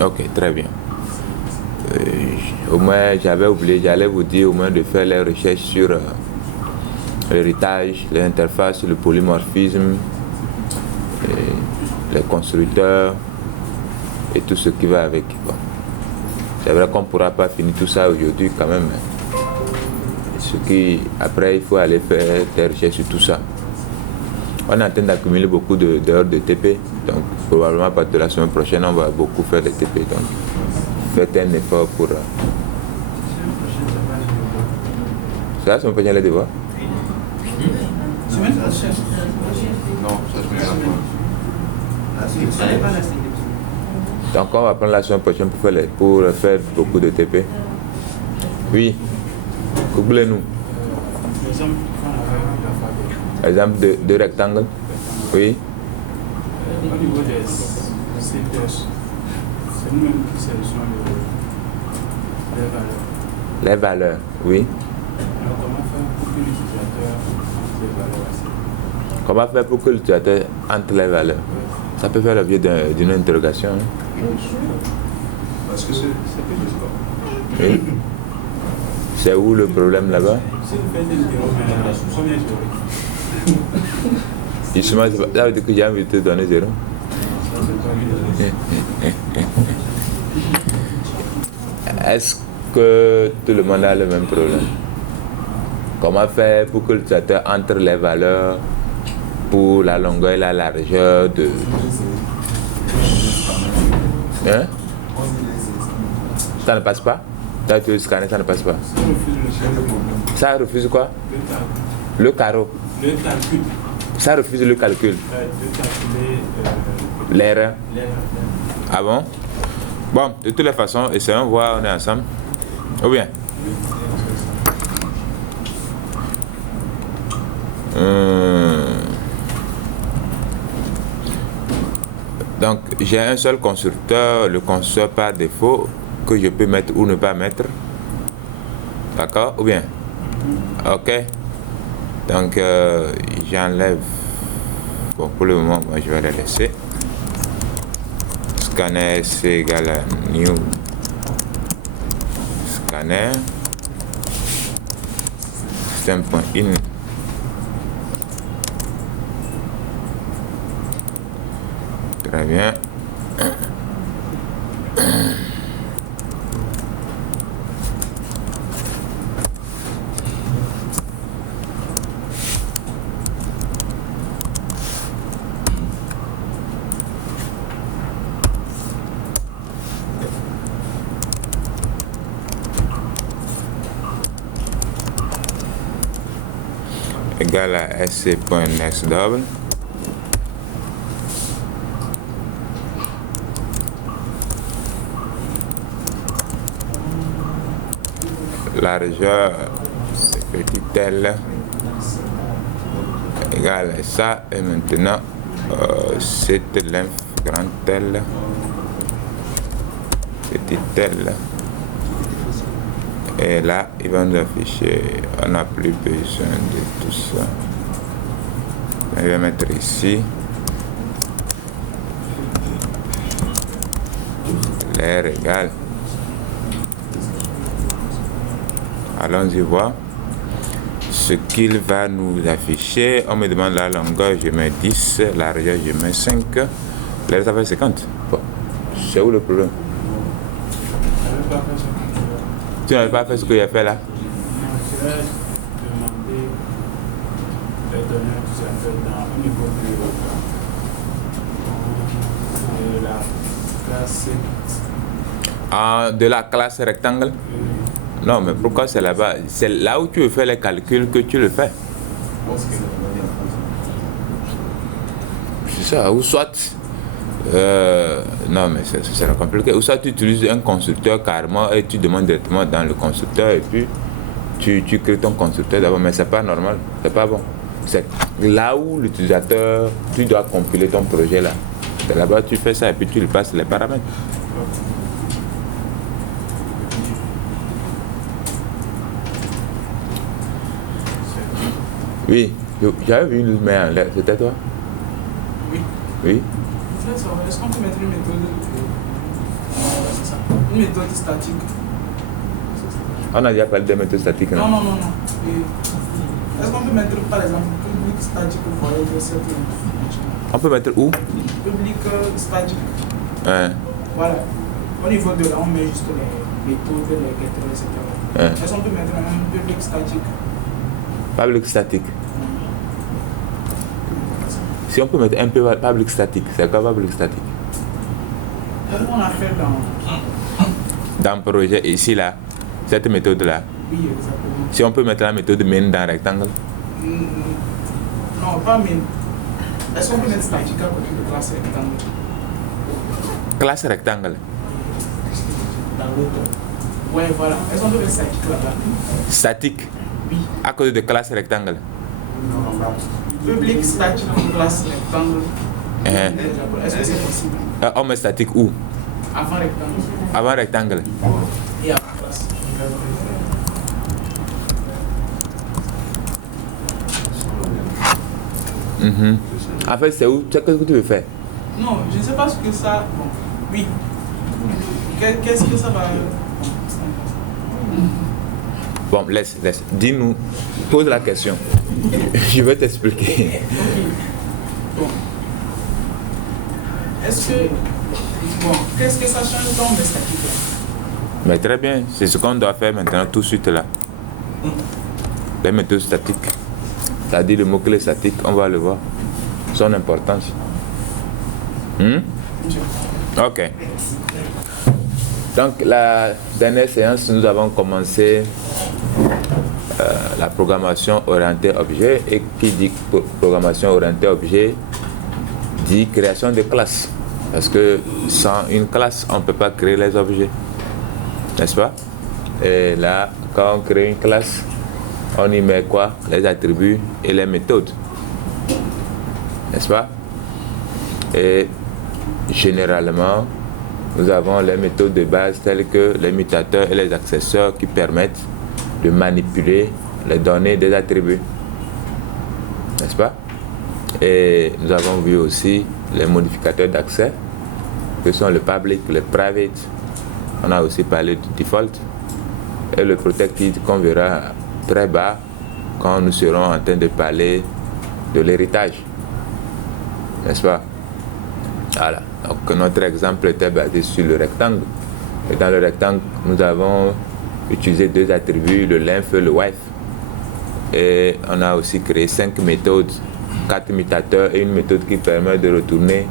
Ok, très bien. Au moins, j'avais oublié, j'allais vous dire au moins de faire les recherches sur l'héritage, les interfaces, le polymorphisme, les constructeurs et tout ce qui va avec. Bon. C'est vrai qu'on ne pourra pas finir tout ça aujourd'hui quand même. Après, il faut aller faire des recherches sur tout ça. On est en train d'accumuler beaucoup d'heures de TP, donc probablement à partir de la semaine prochaine, on va beaucoup faire des TP. Donc, faites un effort pour... C'est la semaine prochaine les devoirs? Semaine prochaine? Non, ça se met la fin. Donc on va prendre la semaine prochaine pour faire beaucoup de TP. Oui. Couplez-nous. Exemple de rectangle. Oui. Au niveau des CPH, c'est nous-mêmes qui sélectionnons les valeurs. Les valeurs, oui. Alors comment faire pour que l'utilisateur entre les valeurs aussi? Comment faire pour que l'utilisateur entre les valeurs? Ça peut faire l'objet d'une interrogation. Hein? Parce que c'est que je sais pas. Oui. C'est où le problème là-bas? Si vous faites des interrogatoires, combien je vais? Justement, ça veut dire que j'ai envie de te donner 0. Est-ce que tout le monde a le même problème? Comment faire pour que l'utilisateur entre les valeurs pour la longueur et la largeur de... Hein? Ça ne passe pas? Toi, tu veux scanner, ça ne passe pas? Ça refuse quoi? Le carreau. Le calcul. Ça refuse le calcul. De calculer L'erreur. l'erreur. Ah bon? Bon, de toutes les façons, essayons de voir, on est ensemble. Ou bien? Donc, j'ai un seul constructeur, le constructeur par défaut, que je peux mettre ou ne pas mettre. D'accord? Ou bien? Ok. Donc, j'enlève. Bon, pour le moment, moi, je vais la laisser. Scanner, c'est égal à new scanner. System.in. Très bien. Égal à sc.nextDouble. Largeur, c'est petit L égal à ça, et maintenant cette length grand L, petit L, et là il va nous afficher, on n'a plus besoin de tout ça. Je vais mettre ici l'air égal. Allons-y voir ce qu'il va nous afficher. On me demande la longueur, je mets 10, la largeur, je mets 5. L'air, ça fait 50. Bon. C'est où le problème? Tu n'avais pas fait ce que j'ai fait là? Je vais demander les données utilisateurs au niveau de la classe. Ah, de la classe rectangle? Non, mais pourquoi c'est là-bas? C'est là où tu veux faire les calculs que tu le fais. C'est ça, ou soit... non, mais ça sera compliqué. Ou soit tu utilises un constructeur carrément et tu demandes directement dans le constructeur et puis tu crées ton constructeur d'abord, mais c'est pas normal, c'est pas bon. C'est là où l'utilisateur, tu dois compiler ton projet là. C'est là-bas tu fais ça et puis tu lui passes les paramètres. Oui, j'avais vu une main en l'air, c'était toi? Oui. Oui. Est-ce qu'on peut mettre une méthode Une méthode statique. On a déjà parlé de méthode statique, non? Non. Est-ce qu'on peut mettre par exemple public statique pour voir cette information? On peut mettre où? Public statique. Hein. Voilà. Au niveau de là, on met juste les méthodes, les guetteurs, etc. Hein. Est-ce qu'on peut mettre un public statique? Public statique. Si on peut mettre un peu public statique, c'est quoi public statique? Comme on a fait Dans le projet ici, là, cette méthode-là. Oui, exactement. Si on peut mettre la méthode min dans rectangle. Non, pas min. Est-ce qu'on peut mettre statique à côté de classe rectangle? Classe rectangle. Dans l'autre. Ouais, voilà. Est-ce qu'on peut mettre statique là-bas? Statique. Oui. À côté de classe rectangle. Public statique classe rectangle. Hein. Est-ce que c'est possible? On met statique où? Avant rectangle. Avant rectangle. Et avant classe. En fait, c'est où? Qu'est-ce que tu veux faire? Non, je ne sais pas ce que ça. Bon, oui. Qu'est-ce que ça va. Bon, laisse. Dis-nous, pose la question. Je vais t'expliquer. Bon. Est-ce que. Bon, qu'est-ce que ça change dans mes statiques là? Mais très bien, c'est ce qu'on doit faire maintenant tout de suite là. Les méthodes statiques. C'est-à-dire le mot-clé statique, on va le voir. Son importance. Ok. Donc la dernière séance, nous avons commencé la programmation orientée objet. Et qui dit programmation orientée objet dit création de classes. Parce que sans une classe, on ne peut pas créer les objets. N'est-ce pas? Et là, quand on crée une classe, on y met quoi? Les attributs et les méthodes. N'est-ce pas? Et généralement, nous avons les méthodes de base telles que les mutateurs et les accesseurs qui permettent de manipuler les données des attributs. N'est-ce pas? Et nous avons vu aussi les modificateurs d'accès, que sont le public, le private. On a aussi parlé du default et le protected qu'on verra très bas quand nous serons en train de parler de l'héritage. N'est-ce pas? Voilà. Donc notre exemple était basé sur le rectangle. Et dans le rectangle, nous avons utilisé deux attributs, le length et le width. Et on a aussi créé 5 méthodes, 4 mutateurs et une méthode qui permet de retourner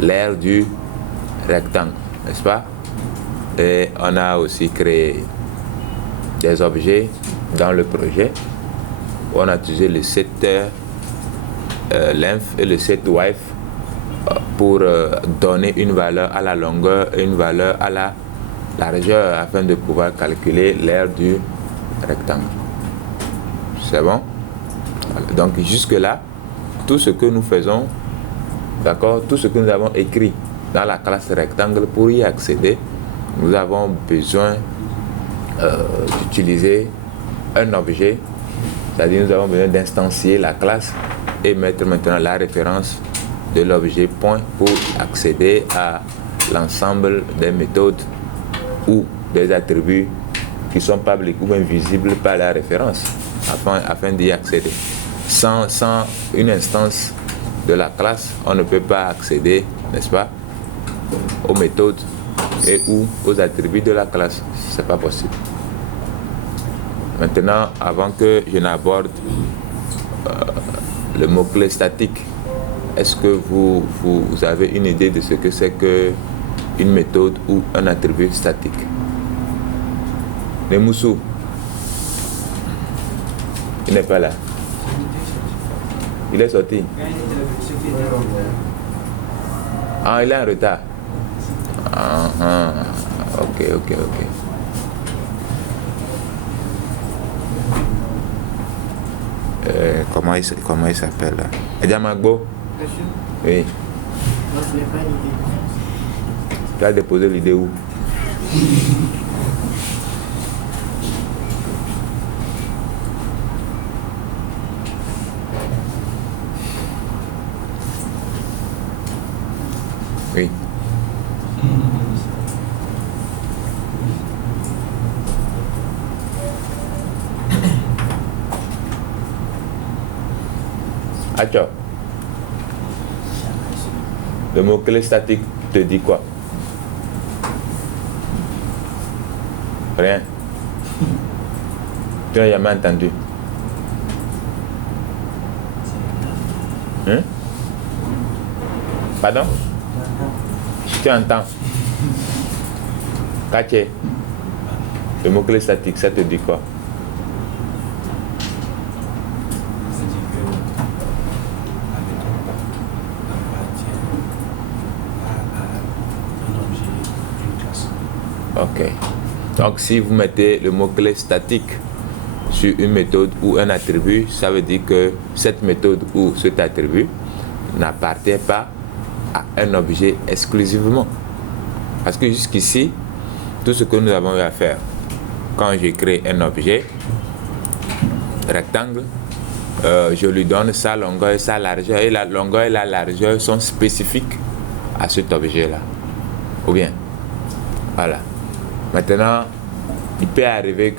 l'aire du rectangle. N'est-ce pas? Et on a aussi créé des objets dans le projet. On a utilisé le set length et le set width pour donner une valeur à la longueur et une valeur à la largeur afin de pouvoir calculer l'aire du rectangle. C'est bon? Voilà. Donc jusque là, tout ce que nous faisons, d'accord, tout ce que nous avons écrit dans la classe rectangle, pour y accéder, nous avons besoin d'utiliser un objet, c'est-à-dire nous avons besoin d'instancier la classe et mettre maintenant la référence de l'objet point pour accéder à l'ensemble des méthodes ou des attributs qui sont publics ou invisibles par la référence afin d'y accéder. Sans une instance de la classe, on ne peut pas accéder, n'est-ce pas, aux méthodes et ou aux attributs de la classe. C'est pas possible. Maintenant, avant que je n'aborde le mot-clé statique, est-ce que vous avez une idée de ce que c'est qu'une méthode ou un attribut statique? Nemoussou, il n'est pas là. Il est sorti. Ah, il est en retard. Ok. Comment il s'appelle là? Edjamagbo? Oui. Non, ce n'est pas l'idée. Tu as déposé l'idée où? Oui. Attends. Le mot-clé statique te dit quoi? Rien. Tu n'as jamais entendu. Hein? Pardon? Tu entends. Kaché. Le mot-clé statique, ça te dit quoi? Ok. Donc si vous mettez le mot-clé statique sur une méthode ou un attribut, ça veut dire que cette méthode ou cet attribut n'appartient pas à un objet exclusivement. Parce que jusqu'ici, tout ce que nous avons eu à faire, quand j'ai créé un objet rectangle, je lui donne sa longueur et sa largeur, et la longueur et la largeur sont spécifiques à cet objet-là. Ou bien, voilà. Maintenant, il peut arriver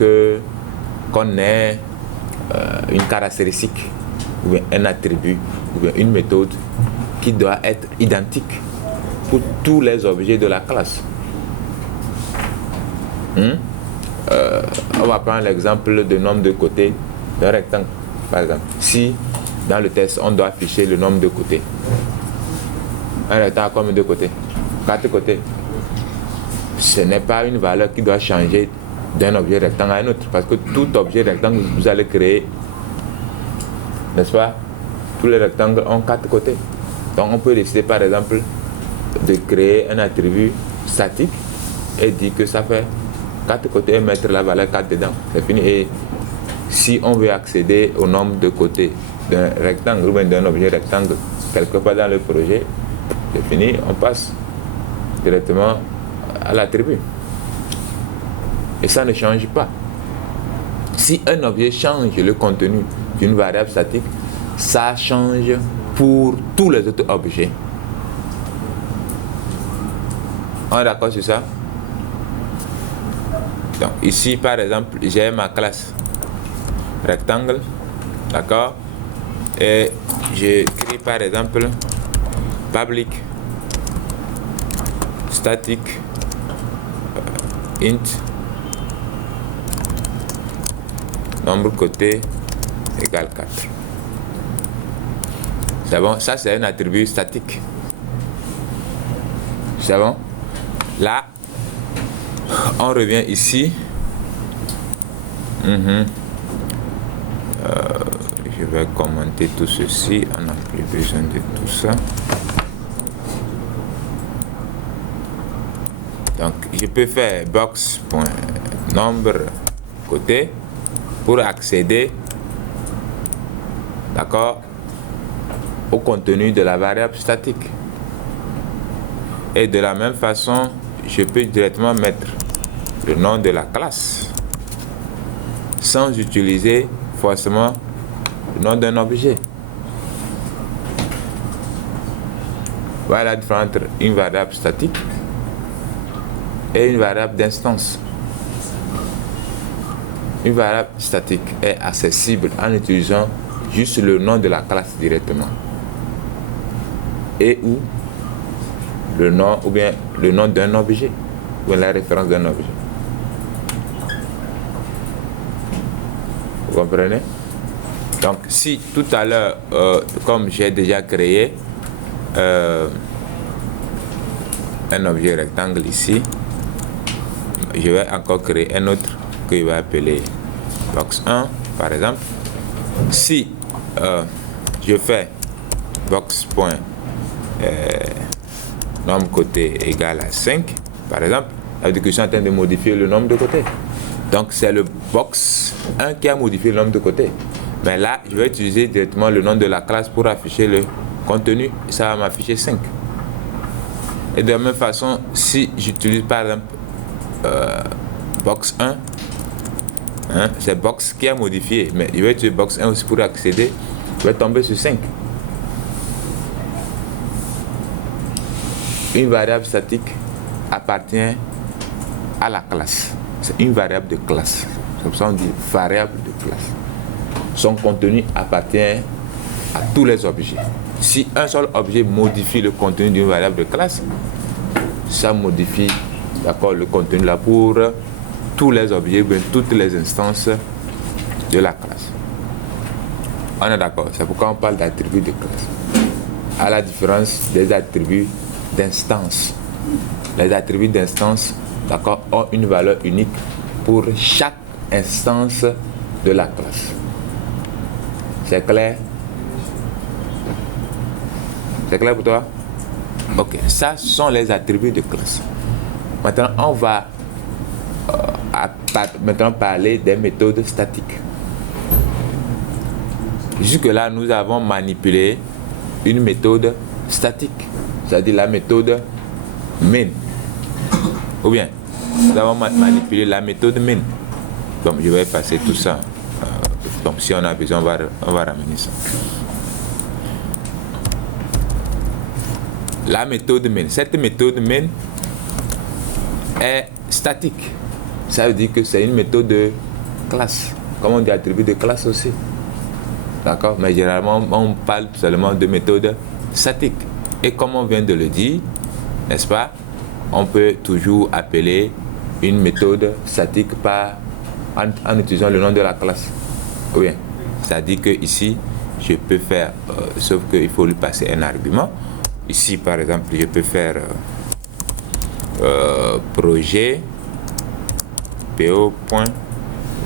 qu'on ait une caractéristique, ou bien un attribut, ou bien une méthode qui doit être identique pour tous les objets de la classe. On va prendre l'exemple du nombre de côtés d'un rectangle, par exemple. Si dans le test, on doit afficher le nombre de côtés. Un rectangle a combien de côtés? 4 côtés. Ce n'est pas une valeur qui doit changer d'un objet rectangle à un autre, parce que tout objet rectangle que vous allez créer, n'est-ce pas, tous les rectangles ont 4 côtés. Donc on peut décider par exemple de créer un attribut statique et dire que ça fait 4 côtés et mettre la valeur 4 dedans. C'est fini. Et si on veut accéder au nombre de côtés d'un rectangle ou d'un objet rectangle quelque part dans le projet, c'est fini, on passe directement à l'attribut. Et ça ne change pas. Si un objet change le contenu d'une variable statique, ça change pour tous les autres objets. On est d'accord sur ça? Donc ici par exemple, j'ai ma classe rectangle, d'accord? Et je crée par exemple public static int nombre côté égale 4. C'est bon, ça c'est un attribut statique. C'est bon. Là, on revient ici. Je vais commenter tout ceci. On n'a plus besoin de tout ça. Donc, je peux faire box.nombre côté pour accéder, d'accord, au contenu de la variable statique. Et de la même façon, je peux directement mettre le nom de la classe sans utiliser forcément le nom d'un objet. Voilà la différence entre une variable statique et une variable d'instance. Une variable statique est accessible en utilisant juste le nom de la classe directement et ou le nom ou bien le nom d'un objet ou la référence d'un objet. Vous comprenez? Donc si tout à l'heure, comme j'ai déjà créé un objet rectangle ici, je vais encore créer un autre que je vais appeler box 1 par exemple. Si je fais box.nombre côté égal à 5 par exemple, ça veut dire que je suis en train de modifier le nombre de côtés. Donc c'est le box 1 qui a modifié le nombre de côtés. Mais là, je vais utiliser directement le nom de la classe pour afficher le contenu et ça va m'afficher 5. Et de la même façon, si j'utilise par exemple box 1, c'est box qui a modifié, mais je vais utiliser box 1 aussi pour accéder, je vais tomber sur 5. Une variable statique appartient à la classe. C'est une variable de classe. C'est pour ça qu'on dit variable de classe. Son contenu appartient à tous les objets. Si un seul objet modifie le contenu d'une variable de classe, ça modifie, d'accord, le contenu là pour tous les objets, bien toutes les instances de la classe. On est d'accord, c'est pourquoi on parle d'attributs de classe. À la différence des attributs d'instance. Les attributs d'instance, d'accord, ont une valeur unique pour chaque instance de la classe. C'est clair? C'est clair pour toi? Ok, ça sont les attributs de classe. Maintenant, on va maintenant parler des méthodes statiques. Jusque-là, nous avons manipulé une méthode statique, c'est-à-dire la méthode main. Ou bien, nous avons manipulé la méthode main. Donc, je vais passer tout ça. Donc, si on a besoin, on va ramener ça. La méthode main. Cette méthode main est statique. Ça veut dire que c'est une méthode de classe. Comme on dit attribut de classe aussi. D'accord? Mais généralement, on parle seulement de méthode statique. Et comme on vient de le dire, n'est-ce pas? On peut toujours appeler une méthode statique en utilisant le nom de la classe. Oui. C'est-à-dire que ici, je peux faire, sauf qu'il faut lui passer un argument. Ici, par exemple, je peux faire projet PO.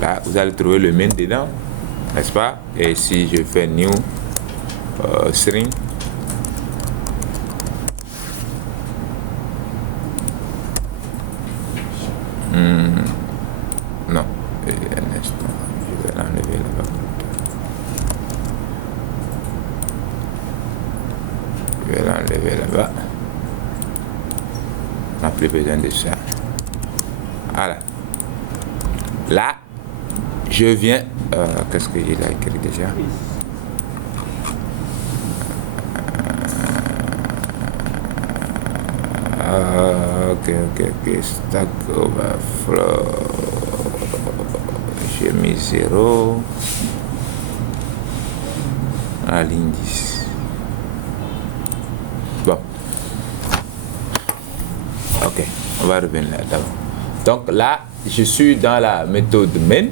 Là, vous allez trouver le main dedans, n'est-ce pas? Et si je fais new string, non, un instant, je vais l'enlever là-bas. Je vais l'enlever là-bas. On n'a plus besoin de ça. Voilà. Là, je viens. Qu'est-ce qu'il a écrit déjà? Ok. Stack Overflow. J'ai mis 0 à ligne 10. Bon. Ok, on va revenir là d'abord. Donc là, je suis dans la méthode main,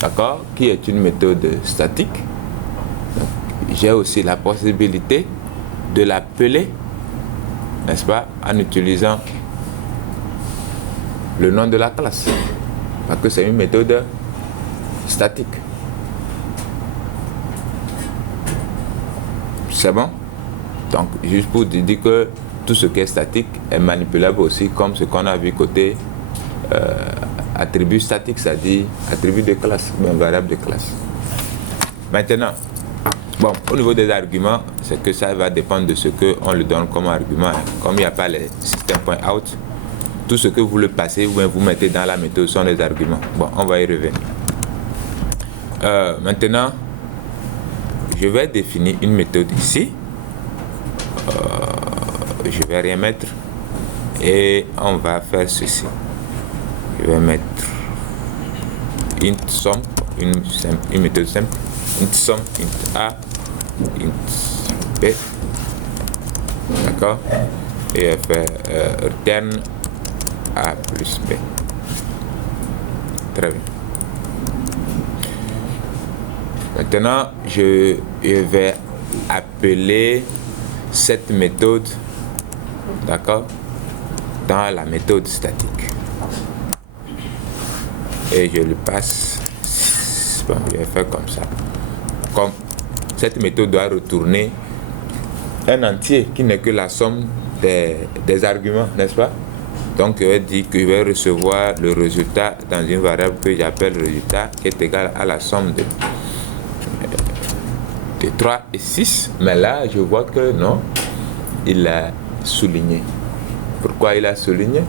d'accord, qui est une méthode statique. J'ai aussi la possibilité de l'appeler, n'est-ce pas, en utilisant le nom de la classe, parce que c'est une méthode statique. C'est bon? Donc, juste pour dire que tout ce qui est statique est manipulable aussi, comme ce qu'on a vu côté attribut statique, c'est-à-dire attribut de classe, ou variable de classe. Maintenant, bon, au niveau des arguments, c'est que ça va dépendre de ce qu'on lui donne comme argument. Comme il n'y a pas les system.out, tout ce que vous le passez, vous mettez dans la méthode sont les arguments. Bon, on va y revenir. Maintenant, je vais définir une méthode ici. Je vais rien mettre et on va faire ceci. Je vais mettre int sum, une méthode simple, int sum, int a, int b, d'accord, et faire return a plus b. Très bien. Maintenant, je vais appeler cette méthode, d'accord, dans la méthode statique. Et je le passe. Bon, je vais faire comme ça. Comme cette méthode doit retourner un entier qui n'est que la somme des arguments, n'est-ce pas? Donc, je vais dire que je vais recevoir le résultat dans une variable que j'appelle résultat, qui est égal à la somme de 3 et 6. Mais là, je vois que non, il a souligné. Pourquoi il a souligné?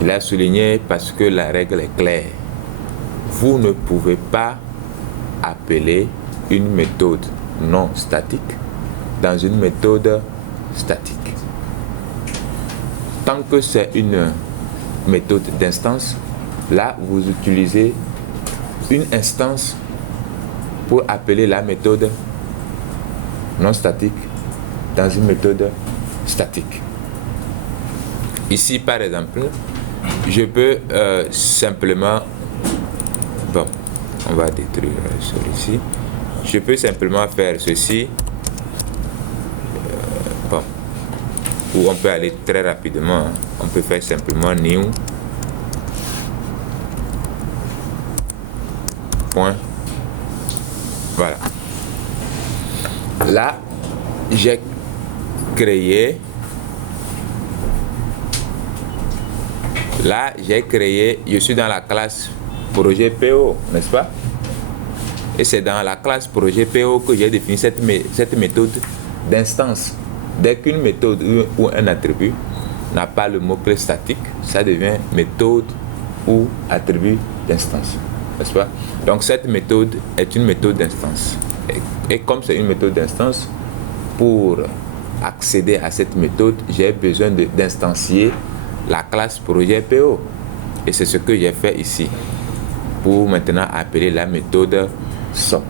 Il a souligné parce que la règle est claire. Vous ne pouvez pas appeler une méthode non statique dans une méthode statique. Tant que c'est une méthode d'instance, là, vous utilisez une instance pour appeler la méthode non statique dans une méthode statique. Ici, par exemple, je peux simplement... Bon, on va détruire celui-ci. Je peux simplement faire ceci. Bon. Ou on peut aller très rapidement. Hein. On peut faire simplement new. Point. Voilà. Là, j'ai créé. Là, j'ai créé. Je suis dans la classe projet PO, n'est-ce pas? Et c'est dans la classe projet PO que j'ai défini cette méthode d'instance. Dès qu'une méthode ou un attribut n'a pas le mot-clé statique, ça devient méthode ou attribut d'instance, n'est-ce pas? Donc cette méthode est une méthode d'instance. Et comme c'est une méthode d'instance, pour accéder à cette méthode, j'ai besoin d'instancier la classe projet PO. Et c'est ce que j'ai fait ici, pour maintenant appeler la méthode SOM.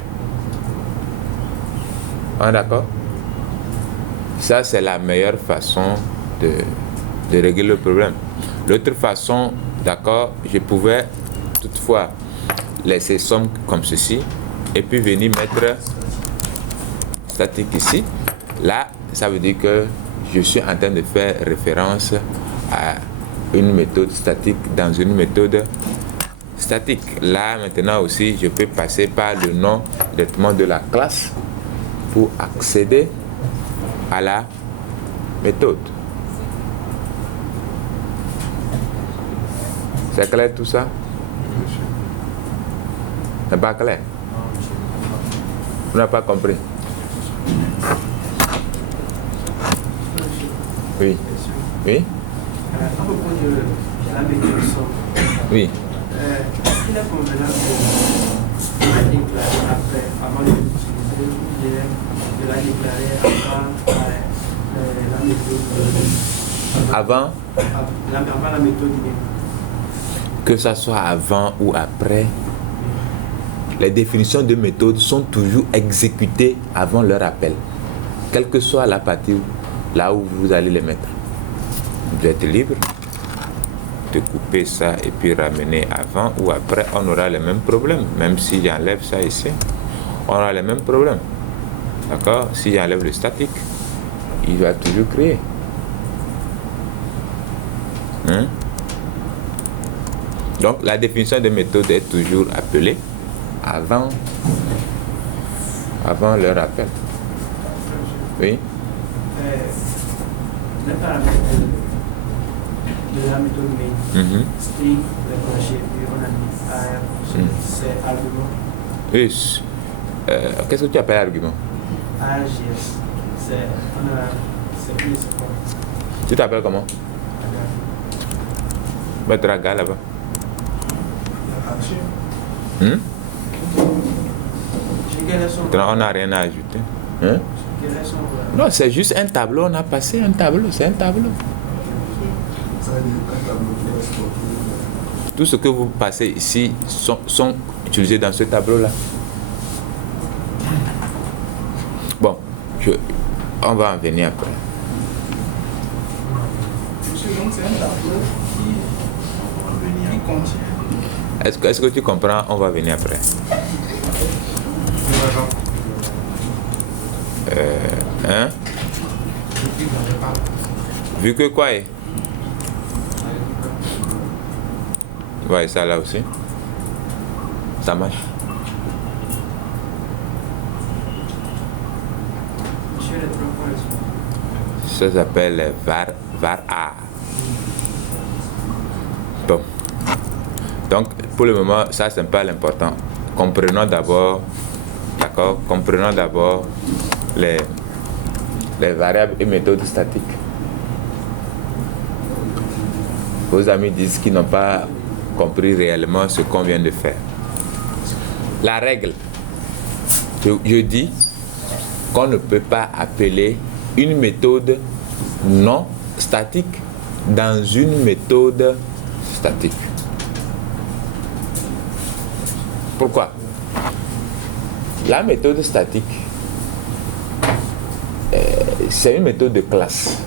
On est d'accord? Ça, c'est la meilleure façon de régler le problème. L'autre façon, d'accord, je pouvais toutefois laisser SOM comme ceci, et puis venir mettre statique ici. Là, ça veut dire que je suis en train de faire référence à une méthode statique dans une méthode statique. Là, maintenant aussi, je peux passer par le nom directement de la classe pour accéder à la méthode. C'est clair tout ça? C'est pas clair? Vous n'avez pas compris? Oui. Oui? À propos de la méthode SOM. Oui. Il est convenable de la déclarer après, avant de l'utiliser, ou de la déclarer avant la méthode. Avant La méthode. Que ça soit avant ou après, les définitions de méthode sont toujours exécutées avant leur appel, quelle que soit la partie là où vous allez les mettre. Vous êtes libre de couper ça et puis ramener avant ou après, on aura les mêmes problèmes. Même si j'enlève ça ici, on aura les mêmes problèmes. D'accord? Si j'enlève le statique, il va toujours créer. Donc la définition de méthode est toujours appelée avant leur appel. Oui? Les paramètres de la méthode main, string, le crochet, puis on a mis AR, c'est argument. Oui. Qu'est-ce que tu appelles argument? ARGS, c'est plus quoi? Tu t'appelles comment? Mettre à gars là-bas. On n'a rien à ajouter. Non, c'est juste un tableau. On a passé un tableau. C'est un tableau. Tout ce que vous passez ici sont utilisés dans ce tableau-là. Bon, on va en venir après. Monsieur, donc c'est un tableau qui contient. Est-ce que tu comprends? On va venir après. Vu que quoi est? Ouais, ça là aussi. Ça marche. Ça s'appelle var A. Bon. Donc, pour le moment, ça, c'est pas l'important. Comprenons d'abord, d'accord, comprenons d'abord les variables et méthodes statiques. Vos amis disent qu'ils n'ont pas compris réellement ce qu'on vient de faire. La règle, je dis qu'on ne peut pas appeler une méthode non statique dans une méthode statique. Pourquoi? la méthode statique, c'est une méthode de classe.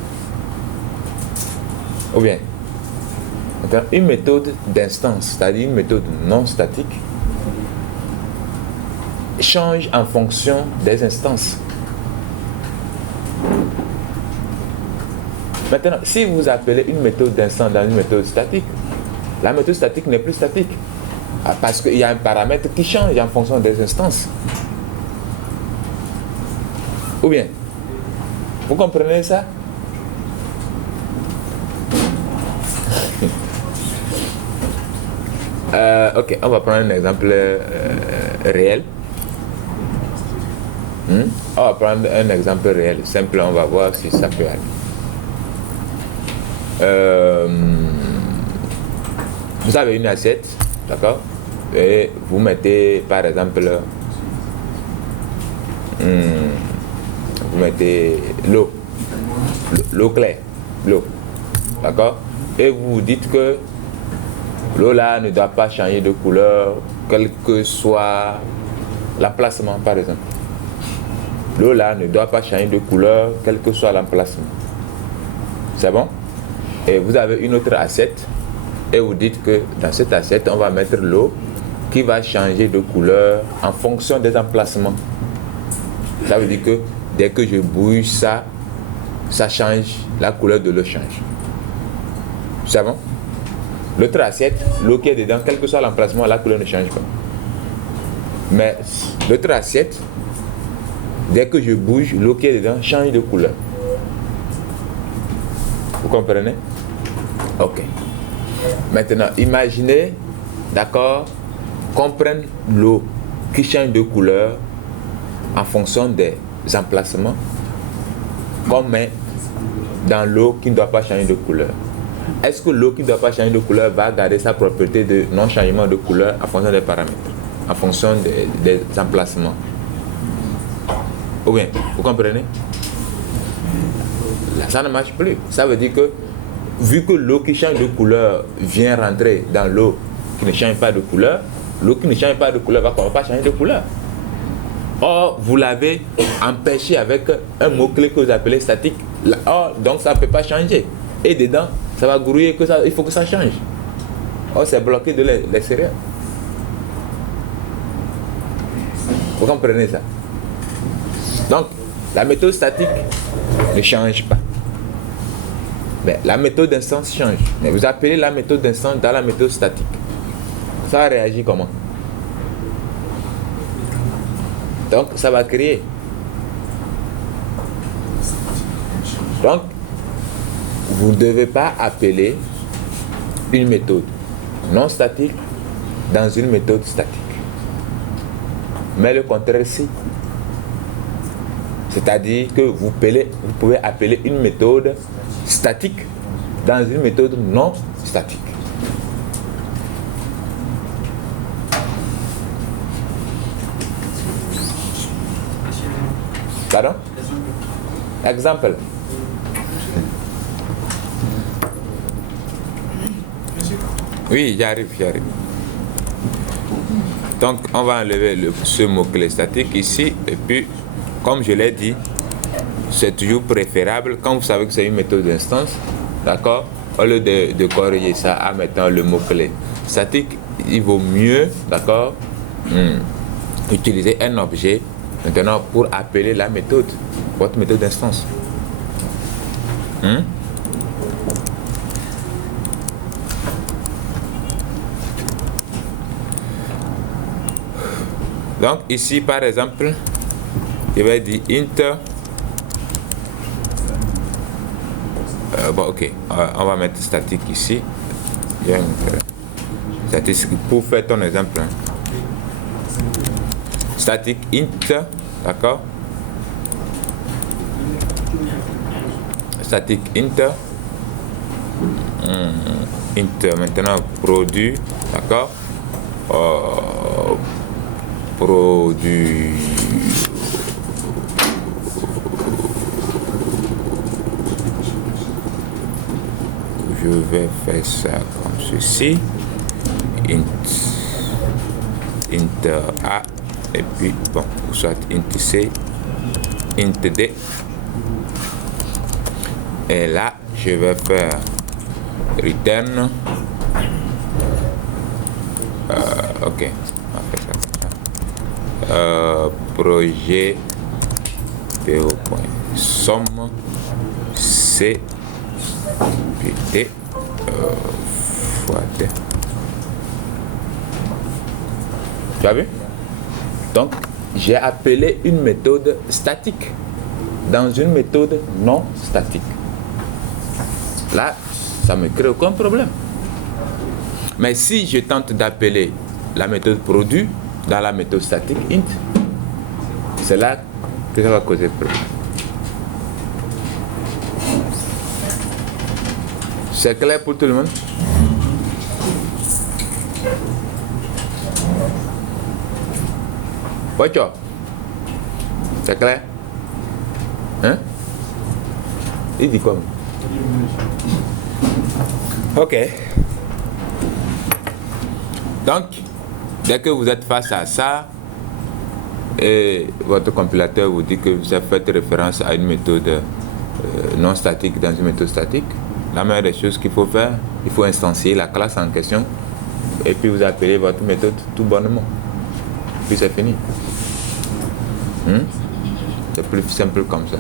Ou bien, une méthode d'instance, c'est-à-dire une méthode non statique, change en fonction des instances. Maintenant, si vous appelez une méthode d'instance dans une méthode statique, la méthode statique n'est plus statique. Parce qu'il y a un paramètre qui change en fonction des instances. Ou bien, vous comprenez ça? Ok, on va prendre un exemple réel. On va prendre un exemple réel, simple, on va voir si ça peut aller. Vous avez une assiette, d'accord? Et vous mettez par exemple vous mettez l'eau claire, l'eau, d'accord? Et vous vous dites que l'eau là ne doit pas changer de couleur quel que soit l'emplacement, par exemple. L'eau là ne doit pas changer de couleur quel que soit l'emplacement. C'est bon? Et vous avez une autre assiette et vous dites que dans cette assiette on va mettre l'eau qui va changer de couleur en fonction des emplacements. Ça veut dire que dès que je bouge ça change, la couleur de l'eau change. C'est bon? L'autre assiette, l'eau qui est dedans, quel que soit l'emplacement, la couleur ne change pas. Mais l'autre assiette, dès que je bouge, l'eau qui est dedans change de couleur. Vous comprenez? Ok. Maintenant, imaginez, d'accord, qu'on prenne l'eau qui change de couleur en fonction des emplacements, qu'on met dans l'eau qui ne doit pas changer de couleur. Est-ce que l'eau qui ne doit pas changer de couleur va garder sa propriété de non-changement de couleur en fonction des paramètres, en fonction des emplacements? Ou bien, vous comprenez? Là, ça ne marche plus. Ça veut dire que, vu que l'eau qui change de couleur vient rentrer dans l'eau qui ne change pas de couleur, l'eau qui ne change pas de couleur va pas changer de couleur. Or, vous l'avez empêché avec un mot-clé que vous appelez statique. Or, donc ça ne peut pas changer. Et dedans, ça va grouiller, il faut que ça change. Or, c'est bloqué de l'extérieur. Vous comprenez ça? Donc, la méthode statique ne change pas. Mais la méthode d'instance change. Mais vous appelez la méthode d'instance dans la méthode statique. Ça va réagir comment? Donc, ça va créer. Donc, vous ne devez pas appeler une méthode non statique dans une méthode statique. Mais le contraire, si. C'est-à-dire que vous pouvez appeler une méthode statique dans une méthode non statique. Pardon? Exemple. Oui, j'arrive. Donc, on va enlever ce mot-clé statique ici. Et puis, comme je l'ai dit, c'est toujours préférable, quand vous savez que c'est une méthode d'instance, d'accord, au lieu de corriger ça en mettant le mot-clé statique, il vaut mieux, d'accord, utiliser un objet maintenant pour appeler la méthode, votre méthode d'instance. Donc ici par exemple, je vais dire int. Bon, ok, on va mettre statique ici. Statique pour faire ton exemple. Statique int, d'accord. Statique int. Int maintenant produit, d'accord. Produit. Je vais faire ça comme ceci. Int A et puis bon, soit int c, int d, et là je vais faire return. Ok, on va faire ça comme ça. Projet po.somme c puis d fois d. Tu as vu? Donc, j'ai appelé une méthode statique dans une méthode non statique. Là, ça ne me crée aucun problème. Mais si je tente d'appeler la méthode produit dans la méthode statique int, c'est là que ça va causer problème. C'est clair pour tout le monde? Voiture, c'est clair? Hein? Il dit quoi? Ok. Donc, dès que vous êtes face à ça, et votre compilateur vous dit que vous avez fait référence à une méthode non statique dans une méthode statique, la meilleure des choses qu'il faut faire, il faut instancier la classe en question et puis vous appelez votre méthode tout bonnement. Puis c'est fini. C'est plus simple comme ça.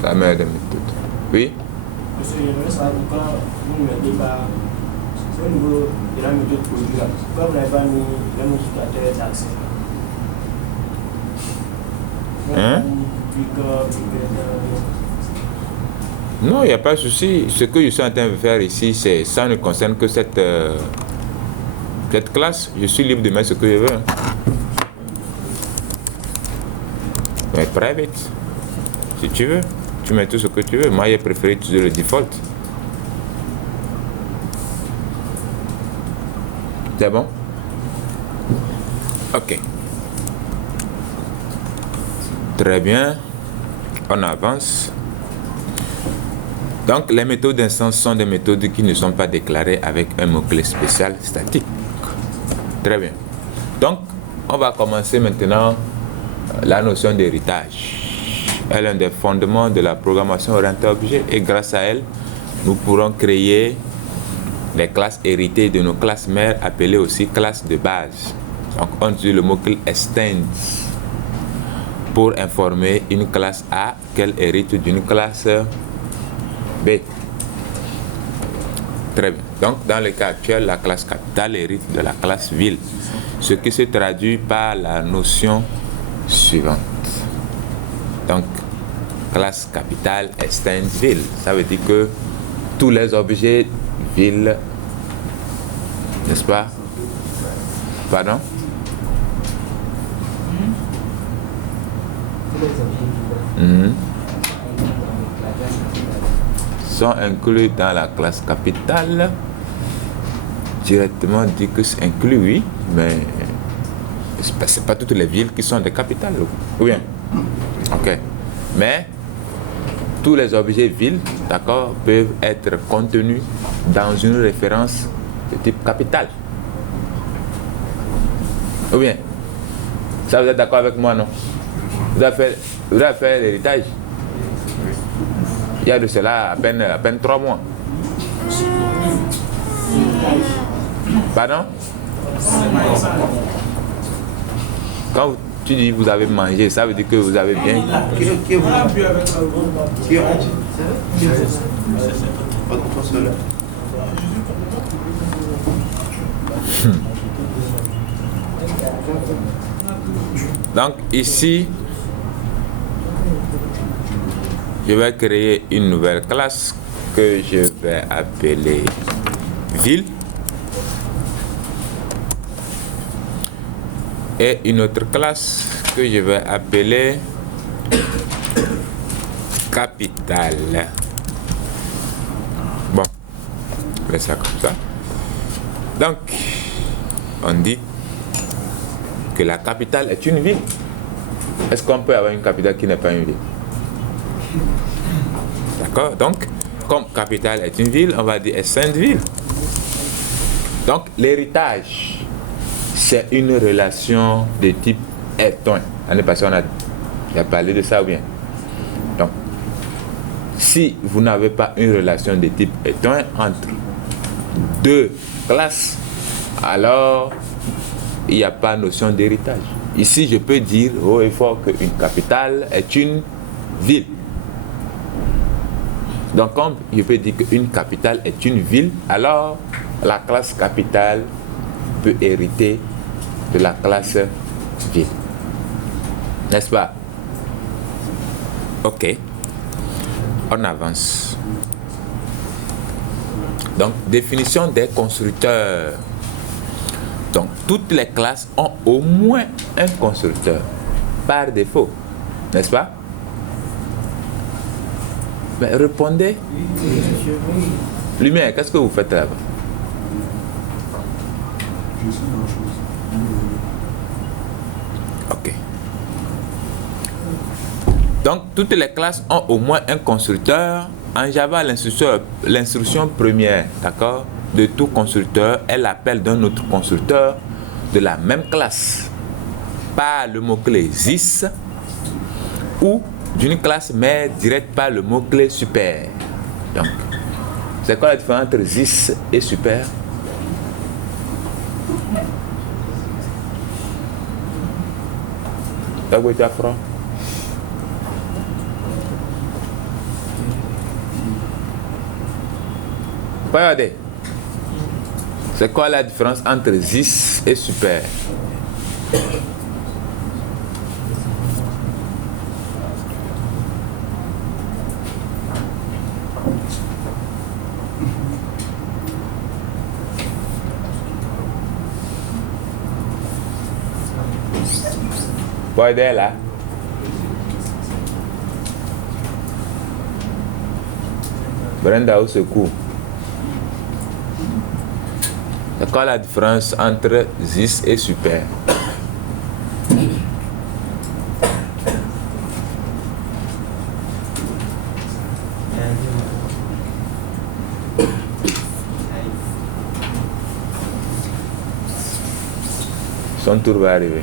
C'est la meilleure des méthodes. Oui? Monsieur, j'aimerais savoir pourquoi vous ne mettez pas, au niveau de la méthode produit là, pourquoi vous n'avez pas mis le modificateur d'accès? Non, il n'y a pas de souci. Ce que je suis en train de faire ici, ça ne concerne que cette classe. Je suis libre de mettre ce que je veux. Mais private, si tu veux, tu mets tout ce que tu veux. Moi, j'ai préféré utiliser le default. C'est bon? Ok. Très bien. On avance. Donc, les méthodes d'instance sont des méthodes qui ne sont pas déclarées avec un mot-clé spécial statique. Très bien. Donc, on va commencer maintenant la notion d'héritage. Elle est un des fondements de la programmation orientée objet et grâce à elle, nous pourrons créer les classes héritées de nos classes mères appelées aussi classes de base. Donc, on utilise le mot-clé extend pour informer une classe A qu'elle hérite d'une classe B. Très bien. Donc, dans le cas actuel, la classe capitale hérite de la classe ville, ce qui se traduit par la notion suivante. Donc, classe capitale extend ville. Ça veut dire que tous les objets ville, n'est-ce pas? Pardon? Sont inclus dans la classe capitale. Directement dit que c'est inclus, oui, mais c'est pas toutes les villes qui sont des capitales, ou bien? Ok. Mais tous les objets villes, d'accord, peuvent être contenus dans une référence de type capitale. Ou bien? Ça, vous êtes d'accord avec moi, non? Vous avez fait l'héritage. Il y a de cela à peine 3 mois. Pardon? Quand tu dis vous avez mangé, ça veut dire que vous avez bien. Donc ici, je vais créer une nouvelle classe que je vais appeler ville et une autre classe que je vais appeler capitale. Bon, on fait ça comme ça. Donc, on dit que la capitale est une ville. Est-ce qu'on peut avoir une capitale qui n'est pas une ville? D'accord? Donc, comme capitale est une ville, on va dire extend ville. Donc, l'héritage, c'est une relation de type est 1. L'année passée, on a parlé de ça ou bien. Donc, si vous n'avez pas une relation de type est 1 entre deux classes, alors il n'y a pas notion d'héritage. Ici, je peux dire haut et fort qu'une capitale est une ville. Donc, comme je peux dire qu'une capitale est une ville, alors la classe capitale peut hériter de la classe ville. N'est-ce pas? Ok. On avance. Donc, définition des constructeurs. Donc, toutes les classes ont au moins un constructeur, par défaut. N'est-ce pas? Mais répondez. Lumière, qu'est-ce que vous faites là-bas? Je sais la chose. Ok. Donc, toutes les classes ont au moins un constructeur. En Java, l'instruction première, d'accord, de tout constructeur est l'appel d'un autre constructeur de la même classe par le mot-clé this ou d'une classe mère directe par le mot-clé super. Donc, c'est quoi la différence entre this et super? T'as goûté ta froid? Regardez. C'est quoi la différence entre this et super? Regardez là. Brenda au secours. C'est quoi la différence entre this et super? Son tour va arriver.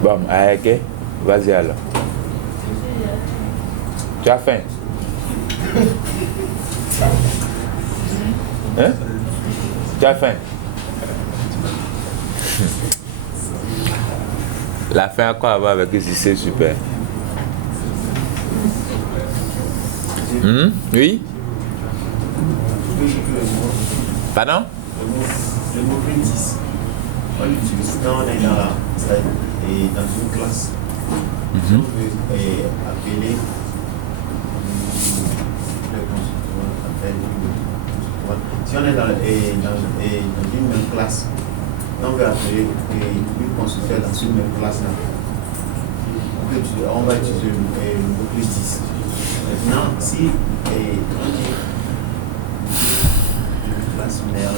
Bon, ok, vas-y alors. Tu as faim? Hein? Tu as faim? La faim a quoi à voir avec si c'est super? Oui? Pardon? Le mot critique, on l'utilise quand on est dans une classe. Si on veut appeler le constructeur, si on est dans une même classe, on veut appeler une constructeur dans une même classe, on va utiliser le mot critique. Maintenant, si on dit une classe mère,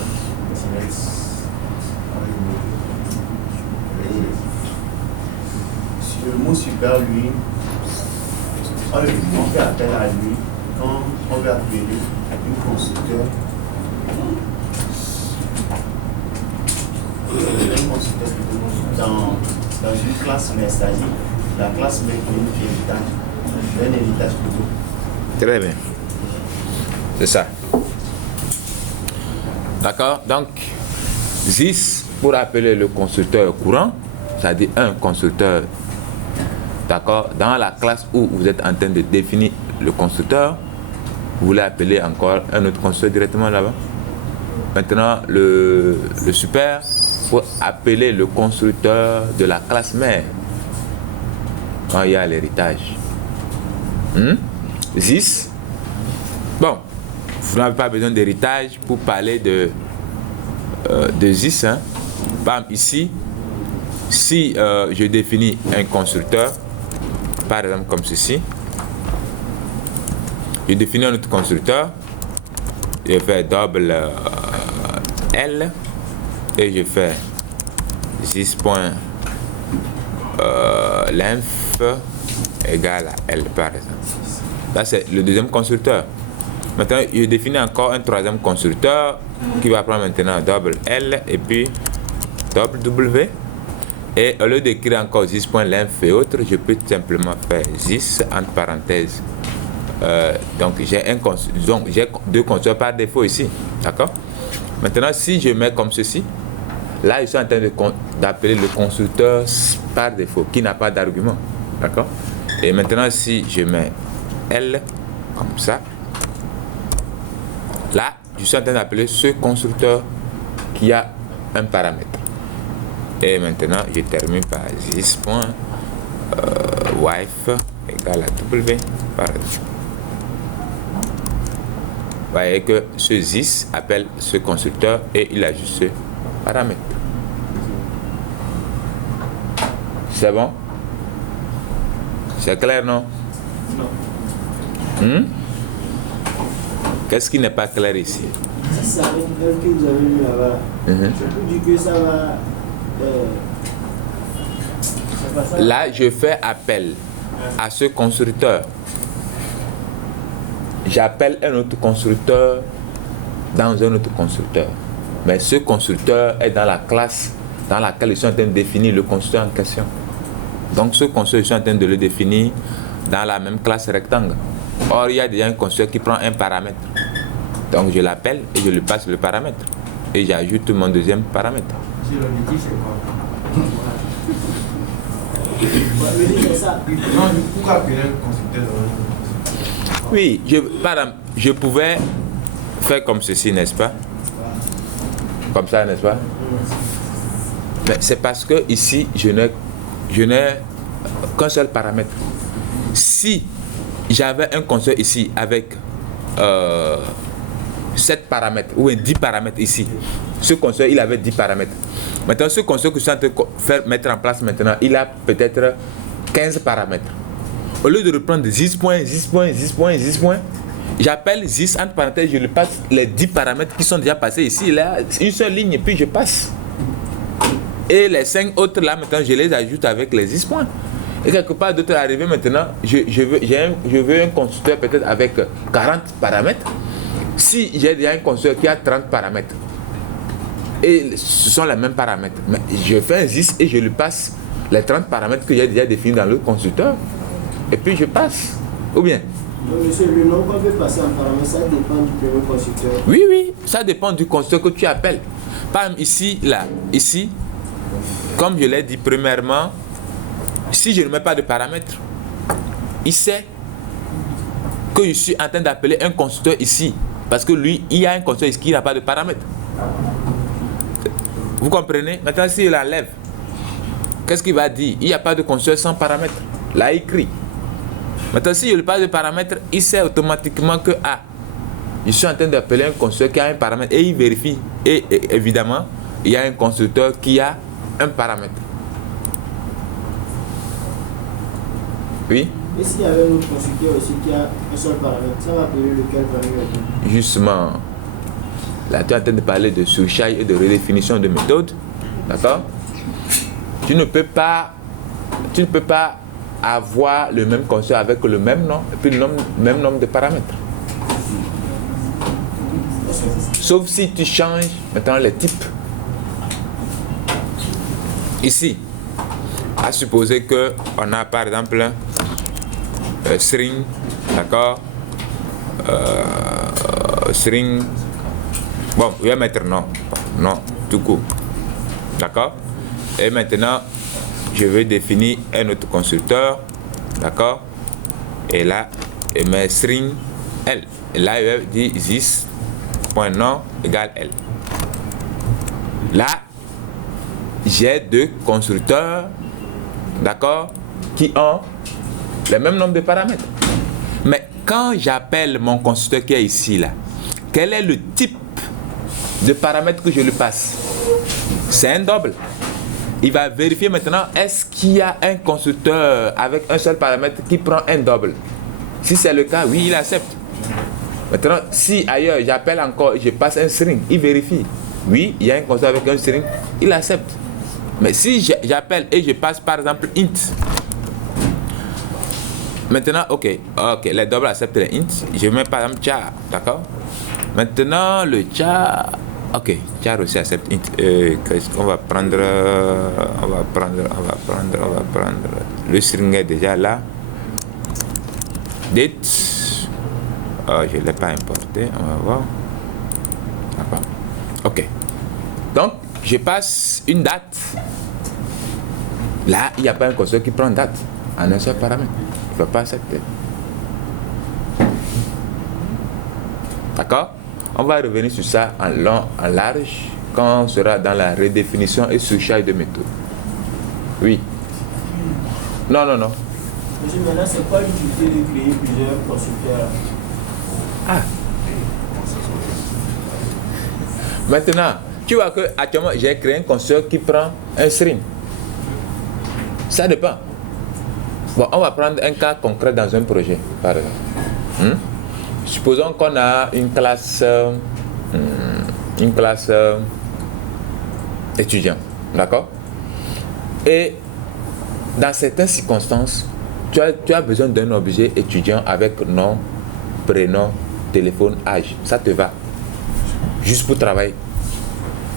le mot super, lui, on fait appel à lui quand on veut appeler un constructeur. Un constructeur dans une classe mère, c'est-à-dire la classe mère qui est un héritage plutôt. Très bien. C'est ça. D'accord? Donc, this pour appeler le constructeur courant, c'est-à-dire un constructeur. D'accord? Dans la classe où vous êtes en train de définir le constructeur, vous voulez appeler encore un autre constructeur directement là-bas. Maintenant, le super pour appeler le constructeur de la classe mère quand il y a l'héritage. This. Bon, vous n'avez pas besoin d'héritage pour parler de this. Hein. Par exemple, ici, si je définis un constructeur, par exemple comme ceci, je définis un autre constructeur, je fais double L et je fais this.constructeur. l'inf égale à L par exemple. Là, c'est le deuxième constructeur. Maintenant, je définis encore un troisième constructeur qui va prendre maintenant double L et puis double W. Et au lieu d'écrire encore this.length et autres, je peux tout simplement faire this entre parenthèses. Donc, j'ai deux constructeurs par défaut ici. D'accord? Maintenant, si je mets comme ceci, là, je suis en train d'appeler le constructeur par défaut qui n'a pas d'argument. D'accord? Et maintenant, si je mets L comme ça, là, je suis en train d'appeler ce constructeur qui a un paramètre. Et maintenant, je termine par this.wife égale à W par exemple. Vous voyez que ce this appelle ce constructeur et il a juste ce paramètre. C'est bon? C'est clair, non? Non. Qu'est-ce qui n'est pas clair ici? Si c'est avec elle que vous avez mis là-bas, je peux dire que ça va. C'est pas ça? Là, je fais appel à ce constructeur. J'appelle un autre constructeur dans un autre constructeur. Mais ce constructeur est dans la classe dans laquelle je suis en train de définir le constructeur en question. Donc ce constructeur, je suis en train de le définir dans la même classe rectangle. Or, il y a déjà un constructeur qui prend un paramètre. Donc je l'appelle et je lui passe le paramètre. Et j'ajoute mon deuxième paramètre. Si l'objectif c'est quoi? Non, pourquoi appeler un constructeur Oui, je pouvais faire comme ceci, n'est-ce pas? Comme ça, n'est-ce pas? Mais c'est parce que ici, je n'ai qu'un seul paramètre. Si j'avais un constructeur ici avec 7 paramètres ou 10 paramètres ici, ce constructeur, il avait 10 paramètres. Maintenant, ce constructeur que je suis en train de mettre en place maintenant, il a peut-être 15 paramètres. Au lieu de reprendre 10 points, j'appelle 10 entre parenthèses, je lui passe les 10 paramètres qui sont déjà passés ici, là, une seule ligne, et puis je passe. Et les 5 autres là, maintenant, je les ajoute avec les 10 points. Et quelque part d'autre arrivé maintenant, je veux un constructeur peut-être avec 40 paramètres. Si j'ai déjà un constructeur qui a 30 paramètres, et ce sont les mêmes paramètres, mais je fais un 10 et je lui passe les 30 paramètres que j'ai déjà définis dans le constructeur. Et puis je passe. Ou bien? Donc, monsieur, le nom qu'on veut passer en paramètre, ça dépend du premier constructeur. Oui, ça dépend du constructeur que tu appelles. Par exemple, ici, comme je l'ai dit premièrement, si je ne mets pas de paramètres, il sait que je suis en train d'appeler un constructeur ici. Parce que lui, il y a un constructeur ici qui n'a pas de paramètres. Vous comprenez? Maintenant, s'il enlève, qu'est-ce qu'il va dire? Il n'y a pas de constructeur sans paramètres. Là, il écrit. Maintenant, si je ne parle pas de paramètres, il sait automatiquement que je suis en train d'appeler un constructeur qui a un paramètre et il vérifie. Et évidemment, il y a un constructeur qui a un paramètre. Oui? Et s'il y avait un autre constructeur aussi qui a un seul paramètre, ça va appeler lequel paramètre? Justement, là, tu es en train de parler de surcharge et de redéfinition de méthode. D'accord? Tu ne peux pas avoir le même constructeur avec le même nom et puis le même nombre de paramètres. Sauf si tu changes maintenant les types. Ici, à supposer que on a par exemple string, d'accord, string, bon, je vais mettre non, tout court, d'accord, et maintenant je vais définir un autre constructeur, d'accord, et là je mets string L, et là je vais dire this.nom égale L. Là j'ai deux constructeurs, d'accord, qui ont le même nombre de paramètres. Mais quand j'appelle mon constructeur qui est ici, là, quel est le type de paramètres que je lui passe? C'est un double. Il va vérifier maintenant, est-ce qu'il y a un constructeur avec un seul paramètre qui prend un double? Si c'est le cas, oui, il accepte. Maintenant, si ailleurs, j'appelle encore, je passe un string, il vérifie. Oui, il y a un constructeur avec un string, il accepte. Mais si j'appelle et je passe par exemple int. Maintenant, ok, les doubles acceptent les int. Je mets par exemple char, d'accord? Maintenant, le char, ok, char aussi accepte int. Qu'est-ce qu'on va prendre? On va prendre. Le string est déjà là. Date. Oh, je ne l'ai pas importé, on va voir. D'accord. Ok. Donc, je passe une date. Là, il n'y a pas un constructeur qui prend date en un seul paramètre. Il ne va pas accepter. D'accord? On va revenir sur ça en long, en large, quand on sera dans la redéfinition et surcharge de méthode. Oui. Non. Monsieur, maintenant, c'est quoi l'utilité de créer plusieurs constructeurs? Ah. Maintenant, tu vois que actuellement j'ai créé un constructeur qui prend un string. Ça dépend. Bon, on va prendre un cas concret dans un projet, par exemple. Supposons qu'on a une classe étudiant, d'accord? Et dans certaines circonstances, tu as besoin d'un objet étudiant avec nom, prénom, téléphone, âge. Ça te va. Juste pour travailler.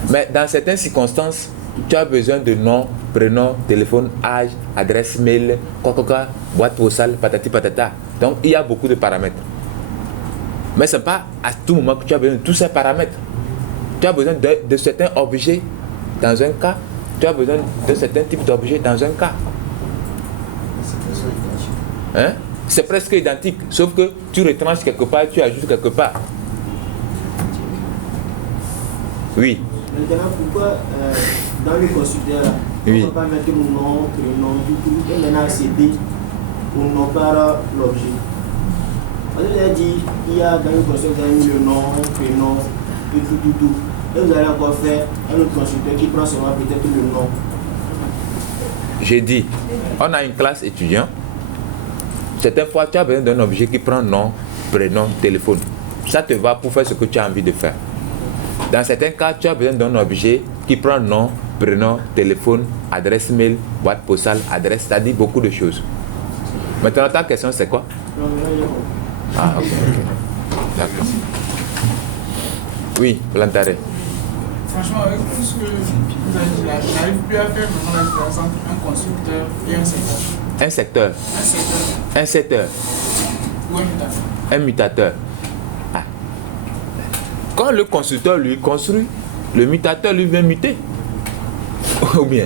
Mais dans certaines circonstances, tu as besoin de nom, prénom, téléphone, âge, adresse mail, boîte postale, patati patata. Donc il y a beaucoup de paramètres. Mais ce n'est pas à tout moment que tu as besoin de tous ces paramètres. Tu as besoin de certains objets dans un cas, tu as besoin de certains types d'objets dans un cas. Hein? C'est presque identique, sauf que tu retranches quelque part, tu ajoutes quelque part. Oui. Maintenant, pourquoi dans le constructeur, on ne peut pas mettre mon nom, prénom, tout, et maintenant accéder au nom par l'objet? Vous avez dit, il y a dans le constructeur, vous avez mis le nom, prénom, et tout. Et vous allez encore faire un autre constructeur qui prend seulement peut-être le nom. J'ai dit, on a une classe étudiant. Certaines fois, tu as besoin d'un objet qui prend nom, prénom, téléphone. Ça te va pour faire ce que tu as envie de faire. Dans certains cas, tu as besoin d'un objet qui prend nom, prénom, téléphone, adresse mail, boîte postale, adresse, c'est-à-dire beaucoup de choses. Maintenant, ta question, c'est quoi? Ah, ok. D'accord. Oui, Plantaré. Franchement, avec tout ce que vous avez dit là, je n'arrive plus à faire vraiment la différence entre un constructeur et un secteur. Un secteur. Un secteur. Ou un mutateur. Un mutateur. Ah. Quand le constructeur lui construit, le mutateur lui vient muter. Ou bien.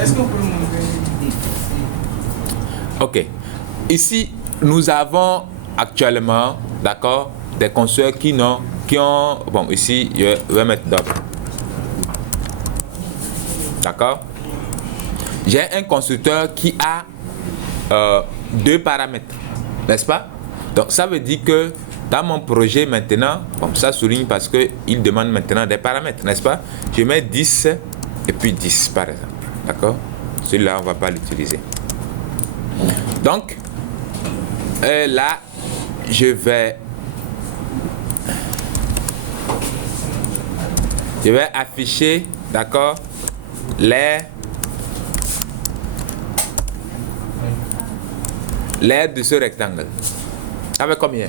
Est-ce qu'on peut le montrer? Ok. Ici, nous avons actuellement, d'accord, des constructeurs qui ont... Bon, ici, je vais mettre double. D'accord? J'ai un constructeur qui a deux paramètres, n'est-ce pas? Donc, ça veut dire que dans mon projet maintenant, bon, ça souligne parce qu'il demande maintenant des paramètres, n'est-ce pas? Je mets 10 et puis 10, par exemple. D'accord? Celui-là, on ne va pas l'utiliser. Donc, là, je vais afficher, d'accord, l'air de ce rectangle. Ça fait combien?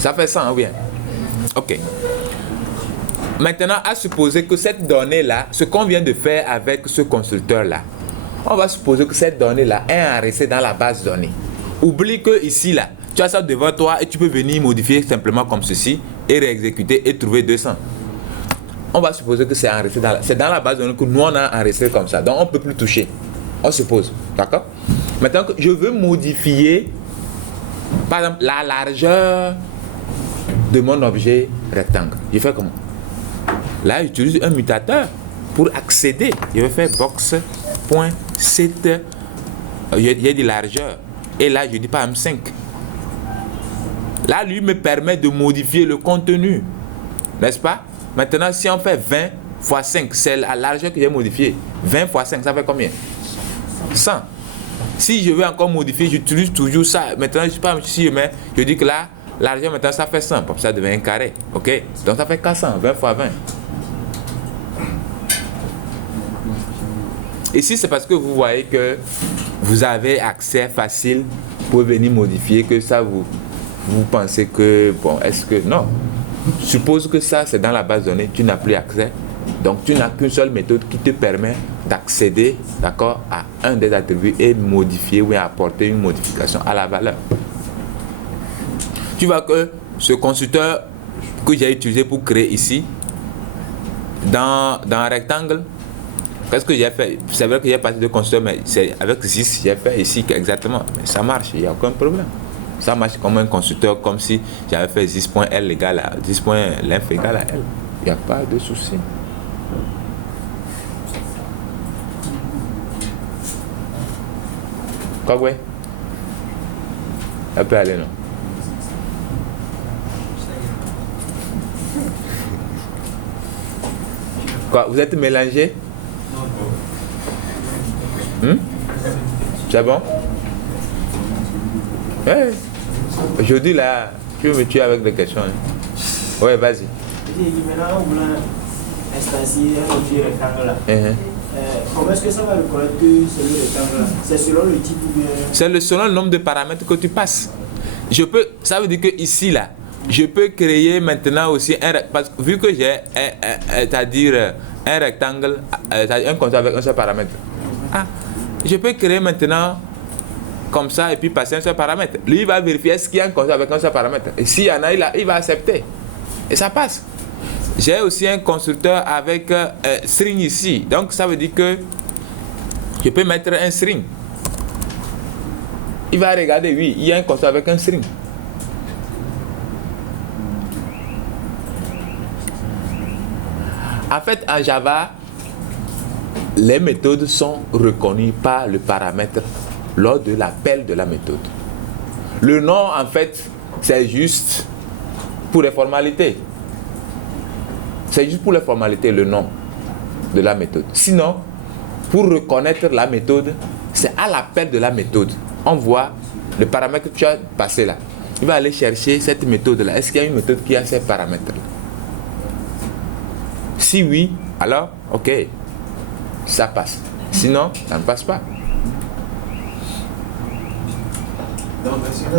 Ça fait 100, ou bien? Ok. Maintenant, à supposer que cette donnée-là, ce qu'on vient de faire avec ce constructeur-là, on va supposer que cette donnée-là est enregistrée dans la base de données. Oublie que ici, là, tu as ça devant toi et tu peux venir modifier simplement comme ceci et réexécuter et trouver 200. On va supposer que c'est enregistré dans la base de données que nous on a enregistré comme ça. Donc on ne peut plus toucher. On suppose. D'accord? Maintenant que je veux modifier, par exemple, la largeur de mon objet rectangle. Je fais comment? Là, j'utilise un mutateur pour accéder. Je vais faire box.set. Il y a de largeur. Et là, je dis par exemple 5. Là, lui me permet de modifier le contenu. N'est-ce pas? Maintenant, si on fait 20 x 5, c'est la largeur que j'ai modifiée. 20 x 5, ça fait combien? 100. Si je veux encore modifier, j'utilise toujours ça. Maintenant, je ne sais pas si je dis que là, largeur maintenant, ça fait 100. Ça devient un carré. OK? Donc, ça fait 400, 20 x 20. Ici, c'est parce que vous voyez que vous avez accès facile pour venir modifier, que ça vous pensez que, bon, est-ce que, non. Suppose que ça, c'est dans la base de données, tu n'as plus accès. Donc, tu n'as qu'une seule méthode qui te permet d'accéder, d'accord, à un des attributs et de modifier ou apporter une modification à la valeur. Tu vois que ce constructeur que j'ai utilisé pour créer ici, dans un rectangle, qu'est-ce que j'ai fait? C'est vrai que j'ai passé de constructeur, mais c'est avec 6, j'ai fait ici exactement. Mais ça marche, il n'y a aucun problème. Ça marche comme un constructeur, comme si j'avais fait 10.L égale à 10.length égale à L. Il n'y a pas de souci. Quoi, ouais? Ça peut aller, non? Quoi, vous êtes mélangés? C'est bon? Ouais. Aujourd'hui, là, tu veux me tuer avec des questions. Hein? Ouais, vas-y. Maintenant, on voulait instancier un objet rectangle là. Comment est-ce que ça va reconnaître que c'est le rectangle là? C'est selon le type ou bien... C'est selon le nombre de paramètres que tu passes. Ça veut dire que ici, là, je peux créer maintenant aussi parce que vu que j'ai c'est-à-dire un rectangle, un compteur avec un seul paramètre. Je peux créer maintenant comme ça et puis passer un seul paramètre. Lui, il va vérifier est-ce qu'il y a un compteur avec un seul paramètre. Et s'il y en a, il va accepter. Et ça passe. J'ai aussi un constructeur avec string ici. Donc, ça veut dire que je peux mettre un string. Il va regarder, oui, il y a un constructeur avec un string. En fait, en Java, les méthodes sont reconnues par le paramètre lors de l'appel de la méthode. Le nom, en fait, c'est juste pour les formalités. C'est juste pour les formalités, le nom de la méthode. Sinon, pour reconnaître la méthode, c'est à l'appel de la méthode. On voit le paramètre que tu as passé là. Il va aller chercher cette méthode-là. Est-ce qu'il y a une méthode qui a ces paramètres-là? Si oui, alors, ok, ça passe. Sinon, ça ne passe pas. Donc, si tu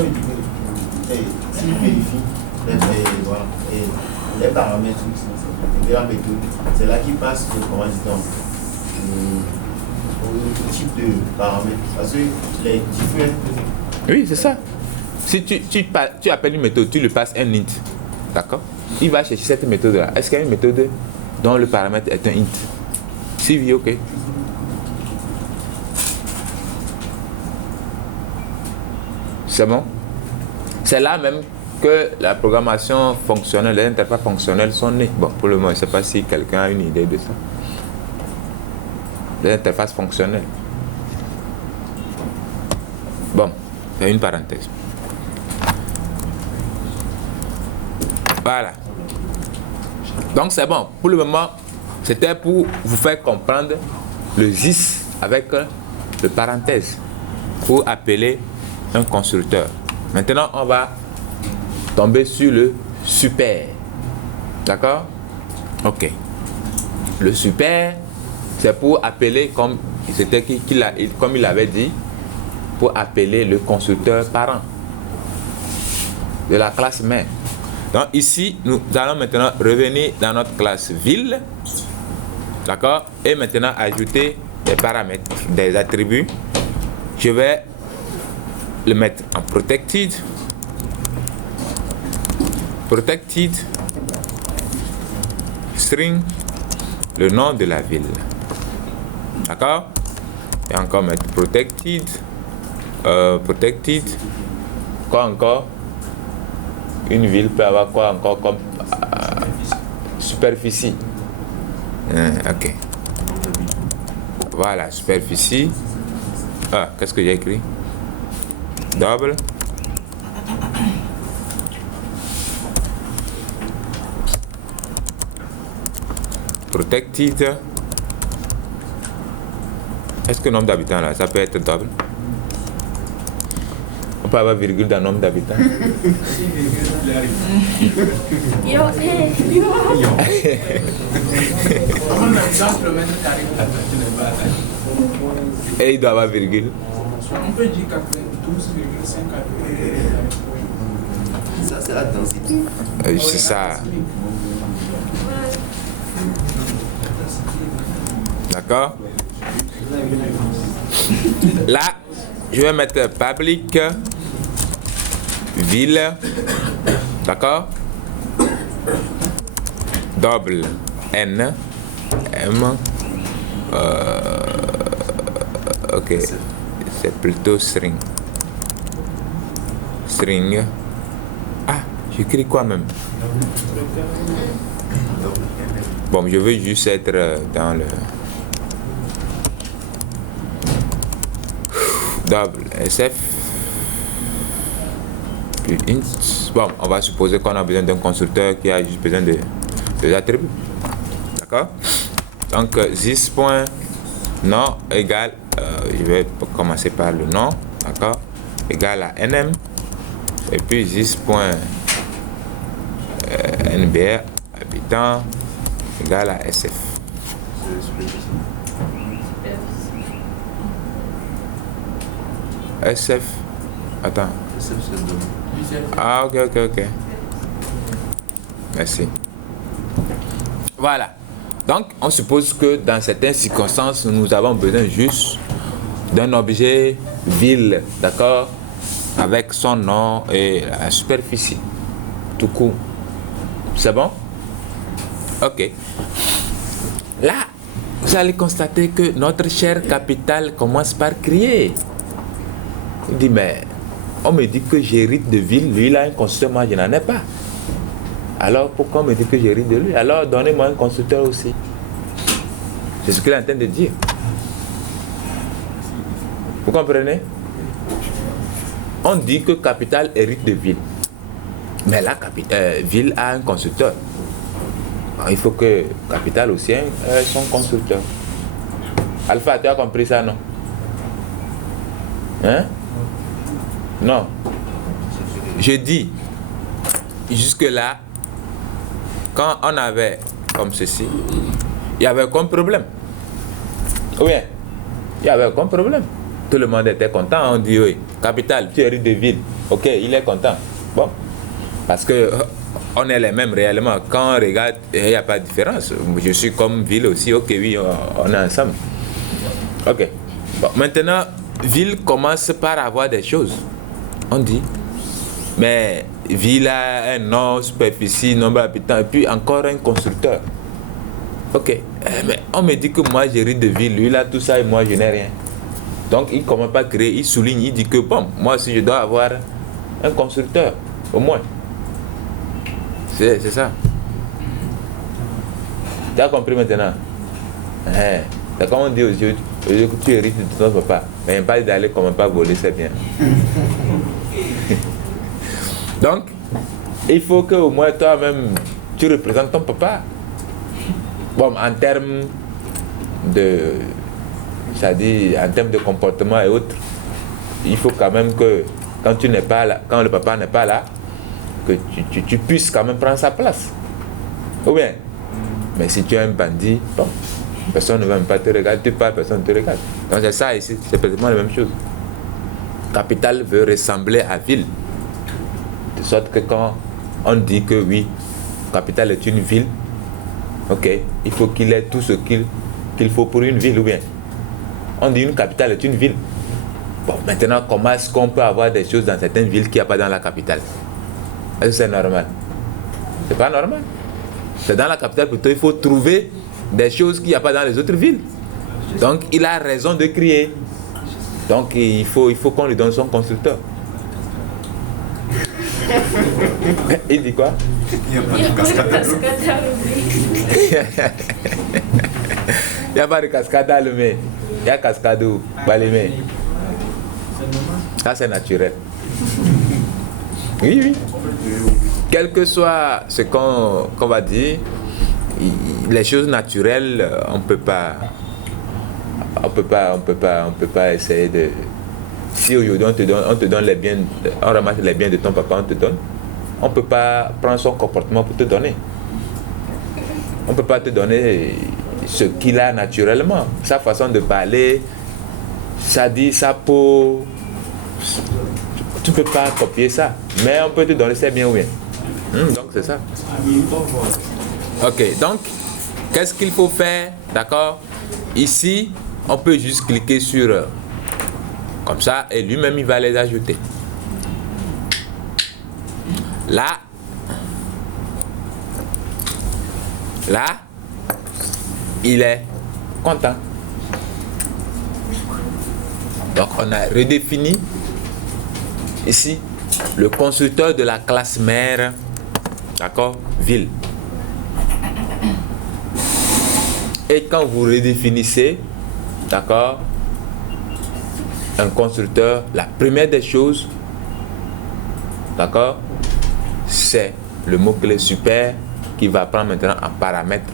vérifies les paramètres de la méthode, c'est là qu'il passe comment dit-on, au type de paramètres. Parce que les différents... Oui, c'est ça. Si tu appelles une méthode, tu lui passes un int. D'accord? Il va chercher cette méthode-là. Est-ce qu'il y a une méthode dont le paramètre est un int? Si oui, ok. C'est bon? C'est là même que la programmation fonctionnelle, les interfaces fonctionnelles sont nées. Bon, pour le moment, je ne sais pas si quelqu'un a une idée de ça. Les interfaces fonctionnelles. Bon, c'est une parenthèse. Voilà. Donc c'est bon. Pour le moment, c'était pour vous faire comprendre le this avec le parenthèse pour appeler un constructeur. Maintenant, on va tomber sur le super. D'accord? Ok. Le super, c'est pour appeler, comme il avait dit, pour appeler le constructeur parent de la classe mère. Donc ici, nous allons maintenant revenir dans notre classe ville. D'accord? Et maintenant ajouter des paramètres, des attributs. Je vais le mettre en protected. Protected string, le nom de la ville. D'accord? Et encore mettre protected. Protected. Quoi encore? Une ville peut avoir quoi encore comme superficie. Ok. Voilà, superficie. Qu'est-ce que j'ai écrit? Double. Protected. Est-ce que le nombre d'habitants là, ça peut être double? On peut avoir virgule dans le nombre d'habitants. Et il doit avoir virgule. On peut dire 92,5 Ça, c'est la densité. C'est ça. D'accord? Là, je vais mettre public, ville, d'accord? Double N, M, ok, c'est plutôt string. String. Ah, j'écris quoi même? Bon, je veux juste être dans le double SF puis int. Bon, on va supposer qu'on a besoin d'un constructeur qui a juste besoin des attributs. D'accord? Donc, this.nom égale, je vais commencer par le nom, d'accord? Égale à nm. Et puis this.nbr habitant égale à sf. SF. Attends. SF, c'est le domaine. Ah, ok. Merci. Voilà. Donc, on suppose que dans certaines circonstances, nous avons besoin juste d'un objet ville, d'accord, avec son nom et la superficie. Tout court. C'est bon? Ok. Là, vous allez constater que notre cher capital commence par crier. Il dit, mais on me dit que j'hérite de ville, lui il a un constructeur, moi je n'en ai pas. Alors pourquoi on me dit que j'hérite de lui? Alors donnez-moi un constructeur aussi. C'est ce qu'il est en train de dire. Vous comprenez? On dit que capital hérite de ville. Mais là, ville a un constructeur. Alors, il faut que capital aussi ait son constructeur. Alpha, tu as compris ça, non? Hein? Non. Je dis, jusque-là, quand on avait comme ceci, il y avait aucun problème. Ou bien, il y avait aucun problème. Tout le monde était content. On dit, oui, capital, tu hérites de ville. Ok, il est content. Bon. Parce que on est les mêmes réellement. Quand on regarde, il n'y a pas de différence. Je suis comme ville aussi. Ok, oui, on est ensemble. Ok. Bon, maintenant, ville commence par avoir des choses. On dit, mais ville a un nom, superficie, nombre d'habitants, et puis encore un constructeur. Ok, mais on me dit que moi j'hérite de ville, lui il a tout ça et moi je n'ai rien. Donc il commence pas à créer, il souligne, il dit que bon, moi si je dois avoir un constructeur, au moins. C'est ça. Tu as compris maintenant? C'est comme on dit aux yeux que tu hérites de ton papa, mais pas d'aller comment pas voler, c'est bien. Donc, il faut que au moins toi-même, tu représentes ton papa. Bon, en termes de, c'est-à-dire en termes de comportement et autres, il faut quand même que quand tu n'es pas là, quand le papa n'est pas là, que tu puisses quand même prendre sa place. Ou bien, mais si tu es un bandit, bon, personne ne va même pas te regarder, tu parles, personne ne te regarde. Donc c'est ça ici, c'est pratiquement la même chose. Capital veut ressembler à ville. De sorte que quand on dit que oui, capitale est une ville, ok, il faut qu'il ait tout ce qu'il faut pour une ville, ou bien on dit une capitale est une ville. Bon, maintenant, comment est-ce qu'on peut avoir des choses dans certaines villes qu'il n'y a pas dans la capitale? Est-ce que c'est normal? C'est pas normal. C'est dans la capitale plutôt, il faut trouver des choses qu'il n'y a pas dans les autres villes. Donc, il a raison de crier. Donc, il faut qu'on lui donne son constructeur. Il dit quoi? Il n'y a pas de cascade à l'eau. Il n'y a pas de cascade allumée. Il y a cascade où? Balimé. Ça, c'est naturel. Oui. Quel que soit ce qu'on va dire, les choses naturelles, on peut pas essayer de. Si aujourd'hui on te donne les biens, on ramasse les biens de ton papa, on te donne. On peut pas prendre son comportement pour te donner. On peut pas te donner ce qu'il a naturellement, sa façon de parler, ça dit sa peau. Tu ne peux pas copier ça, mais on peut te donner c'est bien ou bien. Donc c'est ça. Ok, donc qu'est-ce qu'il faut faire? D'accord? Ici, on peut juste cliquer sur comme ça et lui-même il va les ajouter. Là, il est content. Donc on a redéfini ici le constructeur de la classe mère, d'accord, ville. Et quand vous redéfinissez, d'accord, un constructeur, la première des choses, d'accord, c'est le mot-clé super qui va prendre maintenant en paramètre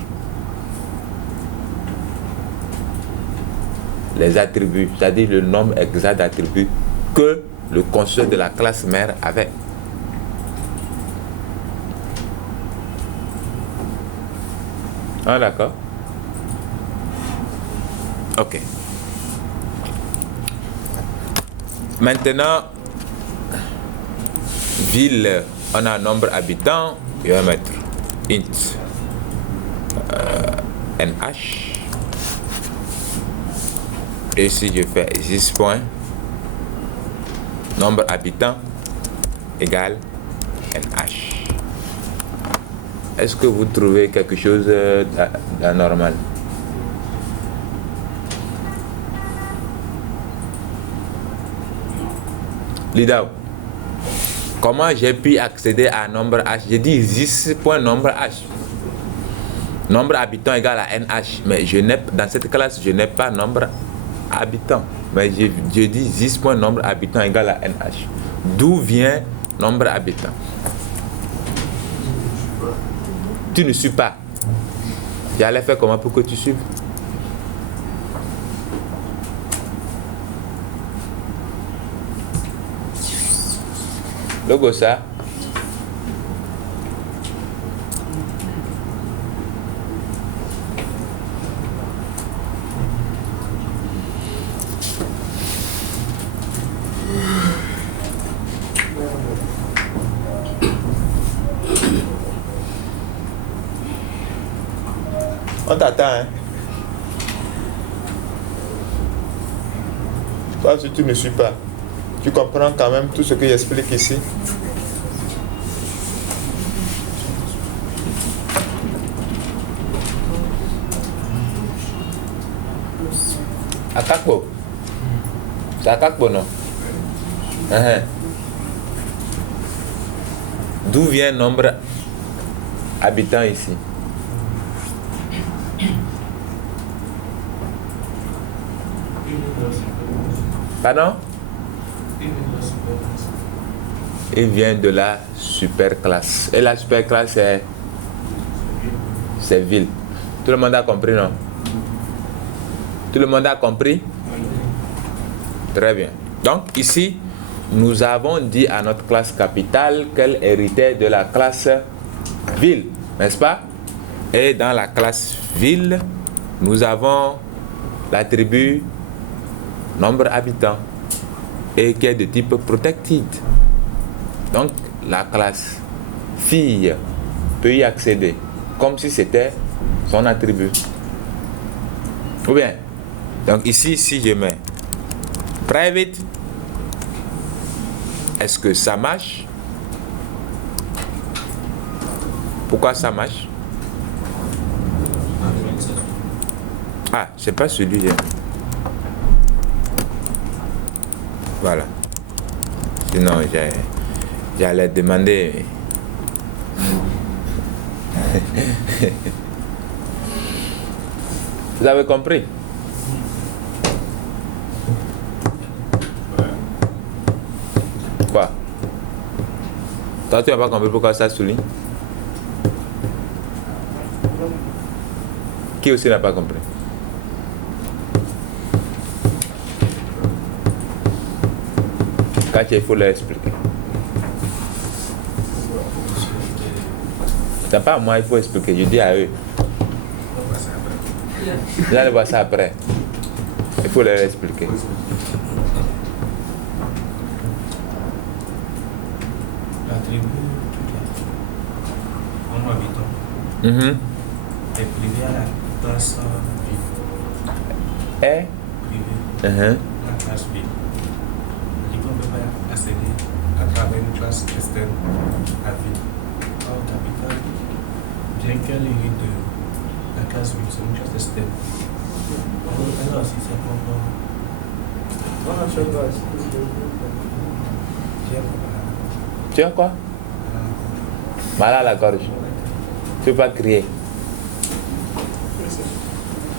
les attributs, c'est-à-dire le nombre exact d'attributs que le constructeur de la classe mère avait. Ah d'accord. Ok. Maintenant, ville, on a un nombre habitants, je vais mettre int nh. Et si je fais 10 points, nombre habitants égale nh. Est-ce que vous trouvez quelque chose d'anormal? Lidao, comment j'ai pu accéder à nombre h? J'ai dit 10.nombre h. Nombre habitant égale à nh. Mais je n'ai, dans cette classe, je n'ai pas nombre habitant. Mais je dis 10.nombre habitant égale à nh. D'où vient nombre habitant? Tu ne suis pas. J'allais faire comment pour que tu suives? Logo ça. On t'attend, hein. Toi, si tu ne suis pas, tu comprends quand même tout ce que j'explique ici. Akakbo. C'est Akakbo, non? D'où vient le nombre habitants ici? Pardon? Il vient de la superclasse. Et la superclasse, c'est ville. Tout le monde a compris, non? Tout le monde a compris? Très bien. Donc, ici, nous avons dit à notre classe capitale qu'elle héritait de la classe ville, n'est-ce pas? Et dans la classe ville, nous avons l'attribut nombre habitants et qui est de type protected. Donc la classe fille peut y accéder comme si c'était son attribut. Ou bien, donc ici, si je mets private, est-ce que ça marche? Pourquoi ça marche? Ah, c'est pas celui-là. Voilà. Sinon, j'allais demander. Vous avez compris? Quoi? Toi, tu n'as pas compris pourquoi ça souligne? Qui aussi n'a pas compris? Il faut leur expliquer. C'est pas à moi, il faut expliquer. Je dis à eux. Vous allez voir ça après. Il faut leur expliquer. La tribu, en habitant, Mhm. est privée à la classe Et privée, Mhm. la classe B. Qui ne peut pas accéder à travers une classe externe à vie. Au capital, bien qu'elle hérite de la classe B, c'est une classe externe. Elle aussi, c'est pourquoi tu as quoi? Mal à la gorge. Tu peux pas crier.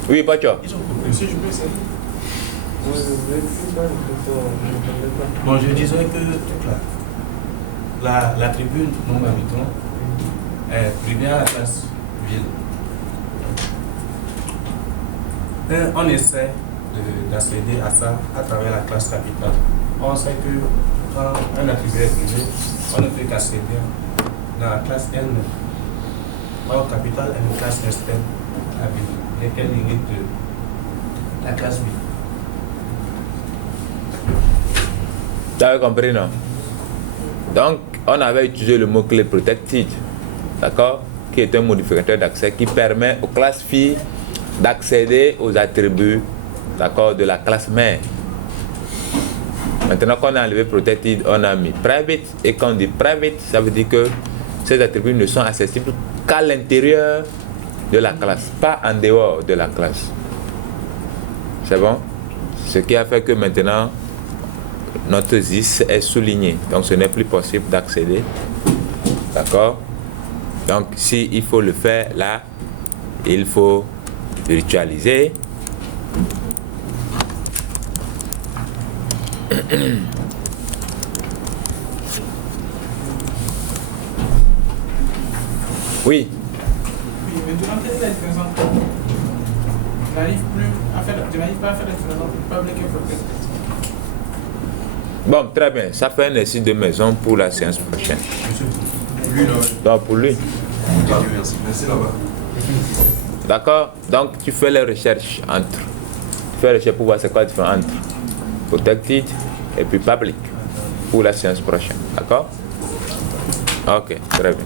Oui, Pacho. ils ont compris. Monsieur, je peux essayer. Bon, je disais que la tribune non habitant est privée à la classe ville. Et on essaie d'accéder à ça à travers la classe capitale. On sait que quand un attribut est privé, on ne peut qu'accéder dans la classe elle-même. Or, capitale est une classe externe à ville, et qu'elle hérite de la classe ville. Tu avais compris, non? Donc, on avait utilisé le mot-clé protected, d'accord? Qui est un modificateur d'accès qui permet aux classes filles d'accéder aux attributs, d'accord, de la classe mère. Maintenant qu'on a enlevé protected, on a mis private. Et quand on dit private, ça veut dire que ces attributs ne sont accessibles qu'à l'intérieur de la classe, pas en dehors de la classe. C'est bon? Ce qui a fait que maintenant, notre ZIS est souligné. Donc, ce n'est plus possible d'accéder. D'accord? Donc, si il faut le faire là, il faut virtualiser. Oui. Oui, maintenant, quelle est la différence entre. Je n'arrive pas à faire la différence entre public et protected. Bon, très bien. Ça fait un exercice de maison pour la séance prochaine. Lui, là. Donc, pour lui. Merci. Merci là-bas. D'accord? Donc, tu fais les recherches entre. Tu fais les recherches pour voir c'est quoi la différence entre protected et puis public pour la séance prochaine. D'accord? Ok, très bien.